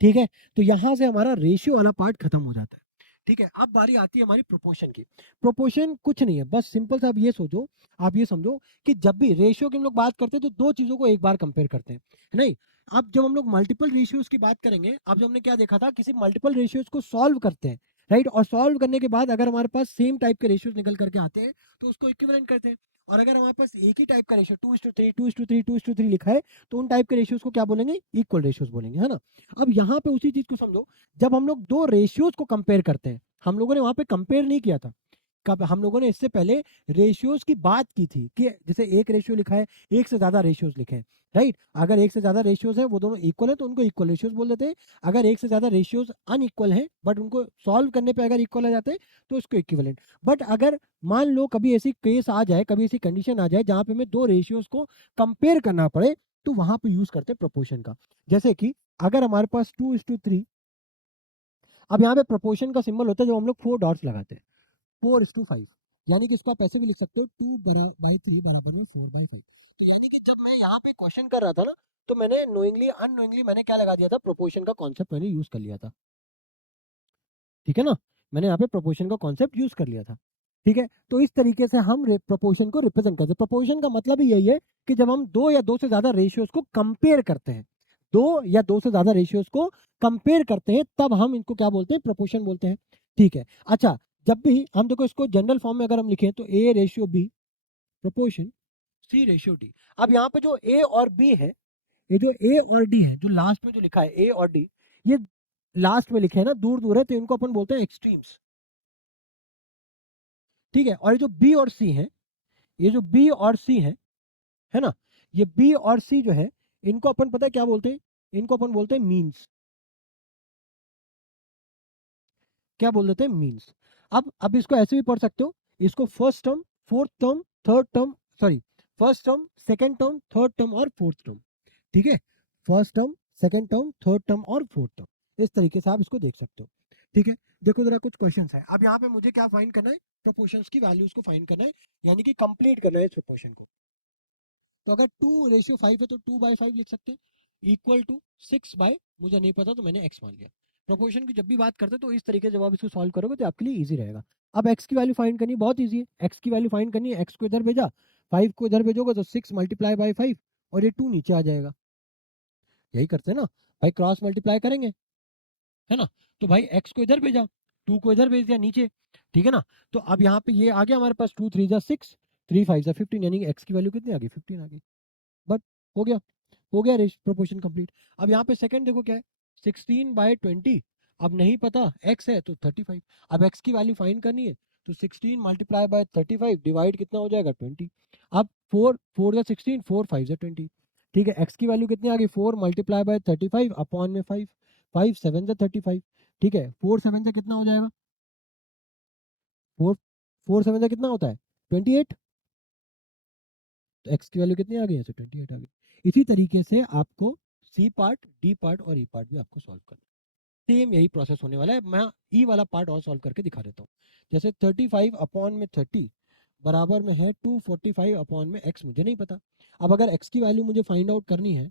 ठीक है। तो यहां से हमारा रेशियो वाला पार्ट खत्म हो जाता है, ठीक है। अब बारी आती है हमारी प्रोपोर्शन की। प्रोपोर्शन कुछ नहीं है, बस सिंपल सा आप ये सोचो, आप ये समझो कि जब भी रेशियो की हम लोग बात करते हैं तो दो चीजों को एक बार कंपेयर करते हैं, है नहीं। अब जब हम लोग मल्टीपल रेशियोज की बात करेंगे, अब जो हमने क्या देखा था, किसी मल्टीपल रेशियोज को सॉल्व करते हैं, राइट। और सॉल्व करने के बाद अगर हमारे पास सेम टाइप के रेशियोज निकल करके आते हैं तो उसको इक्विवेलेंट करते हैं। और अगर हमारे पास एक ही टाइप का रेशियो 2:3 2:3 2:3 लिखा है तो उन टाइप के रेशियोज को क्या बोलेंगे? इक्वल रेशियोज बोलेंगे, है ना। अब यहाँ पे उसी चीज को समझो, जब हम लोग दो रेशियोज को कंपेयर करते हैं, हम लोगों ने वहां पे कंपेयर नहीं किया था, कब हम लोगों ने इससे पहले रेशियोज की बात की थी कि जैसे एक रेशियो लिखा है, एक से ज्यादा रेशियोज लिखे हैं, राइट। अगर एक से ज्यादा रेशियोज है वो दोनों इक्वल है तो उनको इक्वल रेशियोज बोल देते हैं। अगर एक से ज्यादा रेशियोज अनइक्वल है बट उनको सॉल्व करने पे अगर इक्वल आ जाते हैं तो उसको इक्विवेलेंट। बट अगर मान लो कभी ऐसी केस आ जाए, कभी ऐसी कंडीशन आ जाए जहां पे हमें दो रेशियोज को कंपेयर करना पड़े, तो वहां पे यूज करते हैं प्रोपोर्शन का। जैसे कि अगर हमारे पास 2:3, अब यहाँ पे प्रोपोर्शन का सिंबल होता है जो हम लोग 4 डॉट्स लगाते हैं, 4:5, यानी कि इसको आप ऐसे भी लिख सकते हो 2/3 बराबर में 4/5। तो यानी कि जब मैं यहाँ पे क्वेश्चन कर रहा था ना, तो मैंने नोइंगली अननोइंगली मैंने क्या लगा दिया था? प्रोपोर्शन का कॉन्सेप्ट मैंने यूज कर लिया था, ठीक है ना। मैंने यहाँ पे प्रोपोर्शन का कॉन्सेप्ट यूज कर लिया था, ठीक है। तो इस तरीके से हम प्रोपोर्शन को रिप्रेजेंट करते हैं। प्रोपोर्शन का मतलब ही यही है कि जब हम दो या दो से ज्यादा रेशियोज को कंपेयर करते हैं, दो या दो से ज्यादा रेशियोज को कंपेयर करते हैं, तब हम इनको क्या बोलते हैं? प्रोपोर्शन बोलते हैं, ठीक है। अच्छा, जब भी हम देखो इसको जनरल फॉर्म में अगर हम लिखें तो A/B प्रोपोर्शन C/D। अब यहाँ पे जो A और B है, ये जो A और D है, जो लास्ट में जो लिखा है A और D, ये लास्ट में लिखे हैं ना, दूर दूर है, तो इनको अपन बोलते हैं एक्सट्रीम्स, ठीक है। और ये जो B और C है, ये जो B और C है ना, ये B और C जो है, इनको अपन पता है क्या बोलते हैं? इनको अपन बोलते हैं मीन्स। क्या बोल देते हैं? मीन्स। अब इसको ऐसे भी पढ़ सकते हो, इसको first term, fourth term, third term, sorry first term, second term, third term और फोर्थ टर्म, ठीक है। First term, second term, third term और फोर्थ टर्म, इस तरीके से आप इसको देख सकते हो, ठीक है। देखो जरा कुछ क्वेश्चंस है। अब यहाँ पे मुझे क्या फाइंड करना है? प्रोपोर्शंस की वैल्यूज को फाइंड करना है, यानी कि कंप्लीट करना है इस प्रोपोर्शन को। तो अगर 2:5 है तो 2/5 लिख सकते हैं, इक्वल टू 6 मुझे नहीं पता तो मैंने x मान लिया। प्रोपोर्शन की जब भी बात करते हैं तो इस तरीके से जब आप इसको सॉल्व करोगे तो आपके लिए इजी रहेगा। अब x की वैल्यू फाइंड करनी बहुत इजी है। x की वैल्यू फाइंड करनी है, x को इधर भेजा, 5 को इधर भेजोगे तो 6 × 5 और ये 2 नीचे आ जाएगा, यही करते हैं ना। भाई क्रॉस मल्टीप्लाई करेंगे, है ना। तो भाई x को इधर भेजा, 2 को इधर भेज दिया नीचे, ठीक है ना। तो अब यहाँ पे ये आ गया हमारे पास 2 3 जा 6, 3 5 जा 15, यानी कि x की वैल्यू कितनी आ गई, 15 आ गई। बट हो गया, हो गया रेश प्रोपोर्शन कंप्लीट। अब यहाँ पे सेकंड देखो क्या है, 16/20। अब नहीं पता x है तो 35। अब x की वैल्यू फाइंड करनी है, तो 16 मल्टीप्लाई बाय 35 डिवाइड कितना हो जाएगा 20। अब 4 4 जा 16, 4 5 जा 20, ठीक है। x की वैल्यू कितनी आ गई, 4 मल्टीप्लाई बाय 35 अपॉन में 5, 5 7 जा 35, ठीक है। 4 7 जा कितना हो जाएगा, 4 4 7 जा कितना होता है 28। तो x की वैल्यू कितनी आ गई है, तो 28 आ गई। इसी तरीके से आपको सी पार्ट, डी पार्ट और ई पार्ट भी आपको सॉल्व करना है। सेम यही प्रोसेस होने वाला है। मैं ई वाला पार्ट और सॉल्व करके दिखा देता हूँ। जैसे 35 अपॉन में 30 बराबर में है 245 अपॉन में x, मुझे नहीं पता। अब अगर x की वैल्यू मुझे फाइंड आउट करनी है,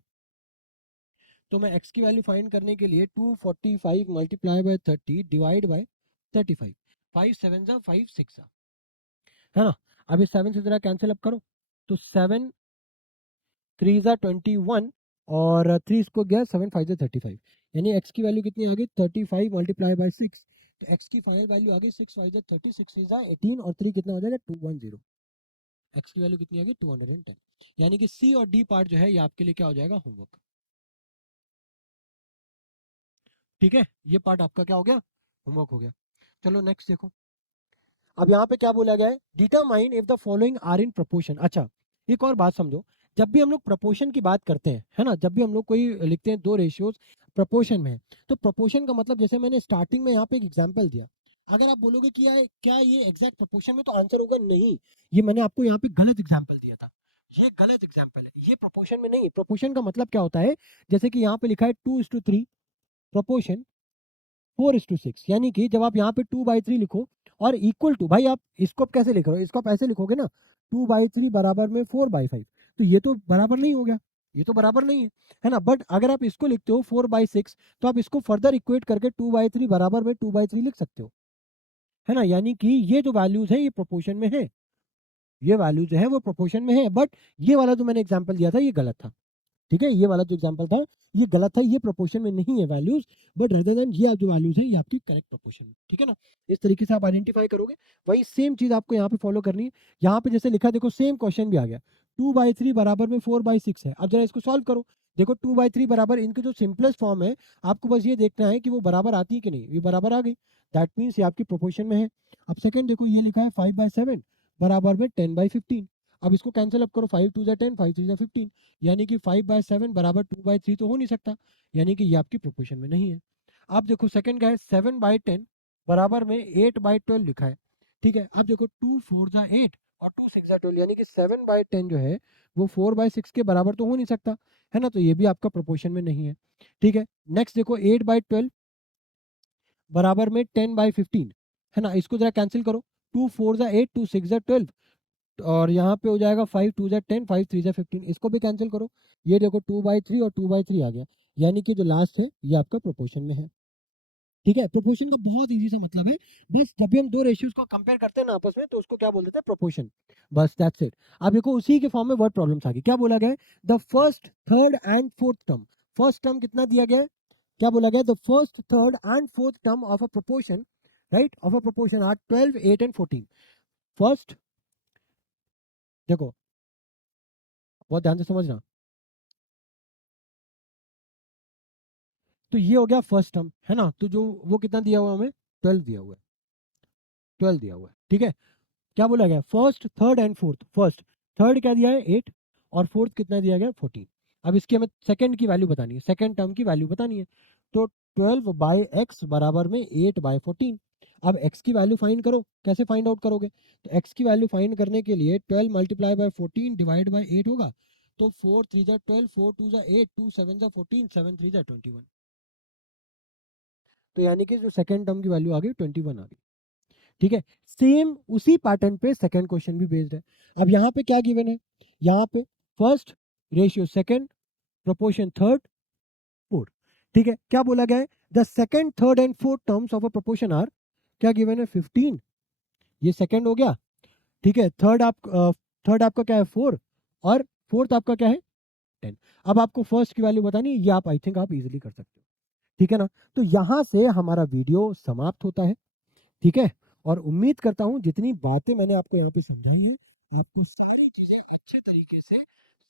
तो मैं x की वैल्यू फाइंड करने के लिए 245 मल्टीप्लाई बाय 30 डिवाइड बाय 35, 5 7 जा 5 6 जा, है ना। अब इस 7 से जरा कैंसिल अप करो, तो 7 3 जा 21 और 3 इसको गया 7 5 जा 35, यानी x की वैल्यू कितनी आ गई 35 मल्टीप्लाई बाय 6। तो x की फाइनल वैल्यू आ गई 6 5 जा 30, 6 जा 18 और 3 कितना हो जाएगा 210। x की वैल्यू कितनी आ गई 210, यानी कि सी और डी पार्ट जो है ये आपके लिए क्या हो जाएगा, होमवर्क। ठीक है, ये पार्ट आपका क्या हो गया, होमवर्क हो गया। चलो नेक्स्ट देखो। अब यहाँ पे क्या बोला गया है, determine if the following are in proportion. अच्छा, एक और बात समझो, जब भी हम लोग प्रोपोर्शन की बात करते हैं, है ना, जब भी हम लोग कोई लिखते हैं दो रेशियोज प्रोपोर्शन में है, तो प्रोपोर्शन का मतलब, जैसे मैंने स्टार्टिंग में यहाँ पे एक एग्जांपल दिया, अगर आप बोलोगे कि यार क्या ये एग्जैक्ट प्रोपोर्शन में, तो आंसर होगा नहीं, ये मैंने आपको यहाँ पे गलत एग्जाम्पल दिया था, ये गलत एग्जाम्पल है, ये प्रोपोर्शन में नहीं। प्रोपोर्शन का मतलब क्या होता है, जैसे कि यहाँ पे लिखा है 2:3 प्रोपोर्शन 4:6, यानी कि जब आप यहाँ पे 2/3 लिखो और इक्वल टू, भाई आप इसको कैसे लिख रहे हो, इसको आप ऐसे लिखोगे ना, 2/3 बराबर में 4/5, तो ये तो बराबर नहीं हो गया, ये तो बराबर नहीं है ना। बट अगर आप इसको लिखते हो 4/6, तो आप इसको फर्दर इक्वेट करके 2/3 बराबर में 2/3 लिख सकते हो, है ना। यानी कि ये जो वैल्यूज है ये प्रोपोर्शन में है, ये वैल्यू जो है वो प्रोपोर्शन में है। बट ये वाला जो मैंने एग्जाम्पल दिया था ये गलत था, ठीक है। ये वाला जो एग्जांपल था ये गलत था, ये प्रोपोर्शन में नहीं है वैल्यूज, बट रेदर देन ये जो वैल्यूज है ये आपकी करेक्ट प्रोपोर्शन है, ठीक है ना। इस तरीके से आप आइडेंटिफाई करोगे। वही सेम चीज आपको यहाँ पे फॉलो करनी है। यहाँ पे जैसे लिखा है, देखो सेम क्वेश्चन भी आ गया, 2/3 बराबर में 4/6 है। अब जरा इसको सॉल्व करो, देखो 2/3 बराबर, इनके जो सिंपलेस्ट फॉर्म है, आपको बस ये देखना है कि वो बराबर आती है कि नहीं, ये बराबर आ गई, दैट मीन्स ये आपकी प्रोपोर्शन में है। अब सेकंड देखो, ये लिखा है 5/7 बराबर में 10/15। अब इसको कैंसिल अप करो, 5 2 जा 10, 5 3 जा 15, यानी कि 5/7 बराबर 2/3 तो हो नहीं सकता, यानी कि ये आपकी प्रोपोर्शन में नहीं है। अब देखो सेकंड का है 7/10 बराबर में 8/12 लिखा है, ठीक है। अब देखो 2 4 जा 8 और 2 6 जा 12, यानी कि 7/10 जो है वो 4/6 के बराबर तो हो नहीं सकता, है ना। तो ये भी आपका प्रोपोर्शन में नहीं है, ठीक है। नेक्स्ट देखो 8/12 बराबर में 10/15, है ना। इसको जरा कैंसिल करो, 2 4 जा 8, 2 6 जा 12 और यहाँ पे हो जाएगा 5 2 जा 10, 5 3 जा 15, इसको भी कैंसिल करो। ये देखो 2/3 और 2/3 आ गया, यानी कि जो लास्ट है ये आपका प्रोपोर्शन में है, ठीक है। प्रोपोर्शन का बहुत इजी सा मतलब है, बस जब भी हम दो रेशियोज को कंपेयर करते हैं ना आपस में, तो उसको क्या बोल देते हैं, प्रोपोर्शन, बस दैट्स इट। अब देखो उसी के फॉर्म में वर्ड प्रॉब्लम्स आ गई। क्या बोला गया है, the first third and fourth term. First term कितना दिया गया है, क्या बोला गया, the first third and fourth term of a proportion, right, of a proportion are 12 8 and 14। First, देखो बहुत ध्यान से समझना, तो ये हो गया फर्स्ट टर्म, है ना। तो जो वो कितना दिया हुआ है हमें, 12 दिया हुआ है, 12 दिया हुआ है, ठीक है। क्या बोला गया, first third and fourth. First third क्या दिया है 8 और फोर्थ कितना दिया गया 14। अब इसकी हमें सेकंड की वैल्यू बतानी है, सेकंड टर्म की वैल्यू बतानी है, तो 12/x बराबर में 8/14। अब x की वैल्यू फाइंड करो, कैसे फाइंड आउट करोगे, तो x की वैल्यू फाइंड करने के लिए 12 मल्टीप्लाई बाय 14 डिवाइड बाय 8 होगा, तो 4 3 जा 12, 4 2 जा 8, 2 7 जा 14, 7 3 जा 21, तो यानी कि जो सेकंड टर्म की वैल्यू आ गई 21 आ गई, ठीक है। सेम उसी पैटर्न पे सेकंड क्वेश्चन भी बेस्ड है। अब यहाँ पे क्या गिवन है, यहाँ पे first ratio second, proportion third fourth, ठीक है। क्या बोला गया है, the second third and fourth terms of a proportion are, क्या गिवन है 15, ये सेकंड हो गया, ठीक है। थर्ड आपका क्या है 4 और फोर्थ आपका क्या है 10। अब आपको फर्स्ट की वैल्यू बतानी है, ये आप आई थिंक आप इजीली कर सकते हो, ठीक है ना। तो यहाँ से हमारा वीडियो समाप्त होता है, ठीक है। और उम्मीद करता हूँ जितनी बातें मैंने आपको यहाँ पे समझाई है, आपको सारी चीजें अच्छे तरीके से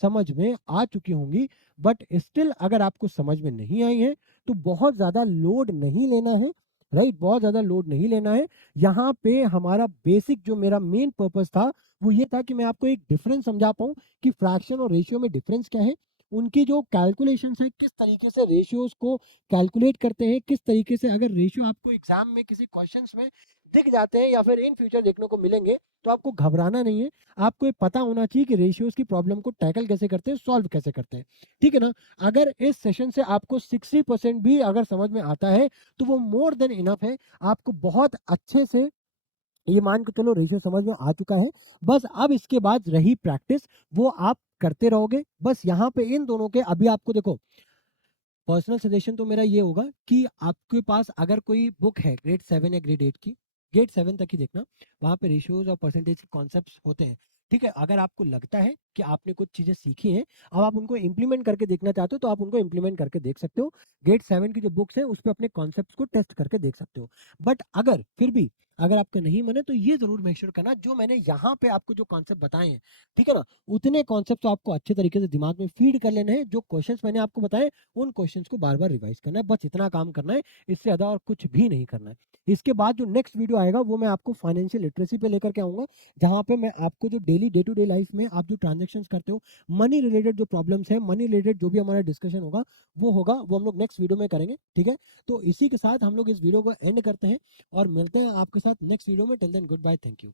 समझ में आ चुकी होंगी। बट स्टिल अगर आपको समझ में नहीं आई है तो बहुत ज्यादा लोड नहीं लेना है, राइट, बहुत ज्यादा लोड नहीं लेना है। यहाँ पे हमारा बेसिक जो मेरा मेन पर्पस था वो ये था कि मैं आपको एक डिफरेंस समझा पाऊँ कि फ्रैक्शन और रेशियो में डिफरेंस क्या है, उनकी जो कैलकुलेशंस है किस तरीके से रेशियोज को कैलकुलेट करते हैं, किस तरीके से अगर रेशियो आपको एग्जाम में किसी क्वेश्चंस में दिख जाते हैं या फिर इन फ्यूचर देखने को मिलेंगे तो आपको घबराना नहीं है। आपको ये पता होना चाहिए कि रेशियोज की प्रॉब्लम को टैकल कैसे करते हैं, सॉल्व कैसे करते हैं, ठीक है ना। अगर इस सेशन से आपको 60% भी अगर समझ में आता है तो वो मोर देन इनफ है। आपको बहुत अच्छे से ये मान के चलो रेशियो समझ में आ चुका है। बस अब इसके बाद रही प्रैक्टिस, वो आप करते रहोगे। बस यहाँ पे इन दोनों के अभी आपको देखो, पर्सनल सजेशन तो मेरा ये होगा कि आपके पास अगर कोई बुक है ग्रेड 7 या ग्रेड 8 की, ग्रेड 7 तक ही देखना, वहाँ पे रेशियोज और परसेंटेज के कॉन्सेप्ट्स होते हैं, ठीक है। अगर आपको लगता है कि आपने कुछ चीजें सीखी हैं, अब आप उनको इंप्लीमेंट करके देखना चाहते हो तो आप उनको इंप्लीमेंट करके देख सकते हो। ग्रेड 7 की जो बुक्स है उस पर अपने कॉन्सेप्ट्स को टेस्ट करके देख सकते हो। बट अगर फिर भी अगर आपका नहीं मने तो ये जरूर मेक श्योर करना जो मैंने यहाँ पे आपको जो कॉन्सेप्ट बताए हैं, ठीक है ना, उतने कॉन्सेप्ट तो आपको अच्छे तरीके से दिमाग में फीड कर लेने हैं। जो क्वेश्चंस मैंने आपको बताए उन क्वेश्चंस को बार बार रिवाइज करना है, बस इतना काम करना है, इससे ज्यादा और कुछ भी नहीं करना है। इसके बाद जो नेक्स्ट वीडियो आएगा वो मैं आपको फाइनेंशियल लिटरेसी पे लेकर के आऊंगा, जहां पे मैं आपको जो daily day to day life में आप जो ट्रांजेक्शन्स करते हो, मनी रिलेटेड जो प्रॉब्लम्स है, मनी रिलेटेड जो भी हमारा डिस्कशन होगा वो हम लोग नेक्स्ट वीडियो में करेंगे, ठीक है। तो इसी के साथ हम लोग इस वीडियो को एंड करते हैं और मिलते हैं आपके साथ नेक्स्ट वीडियो में। Till then goodbye, thank you.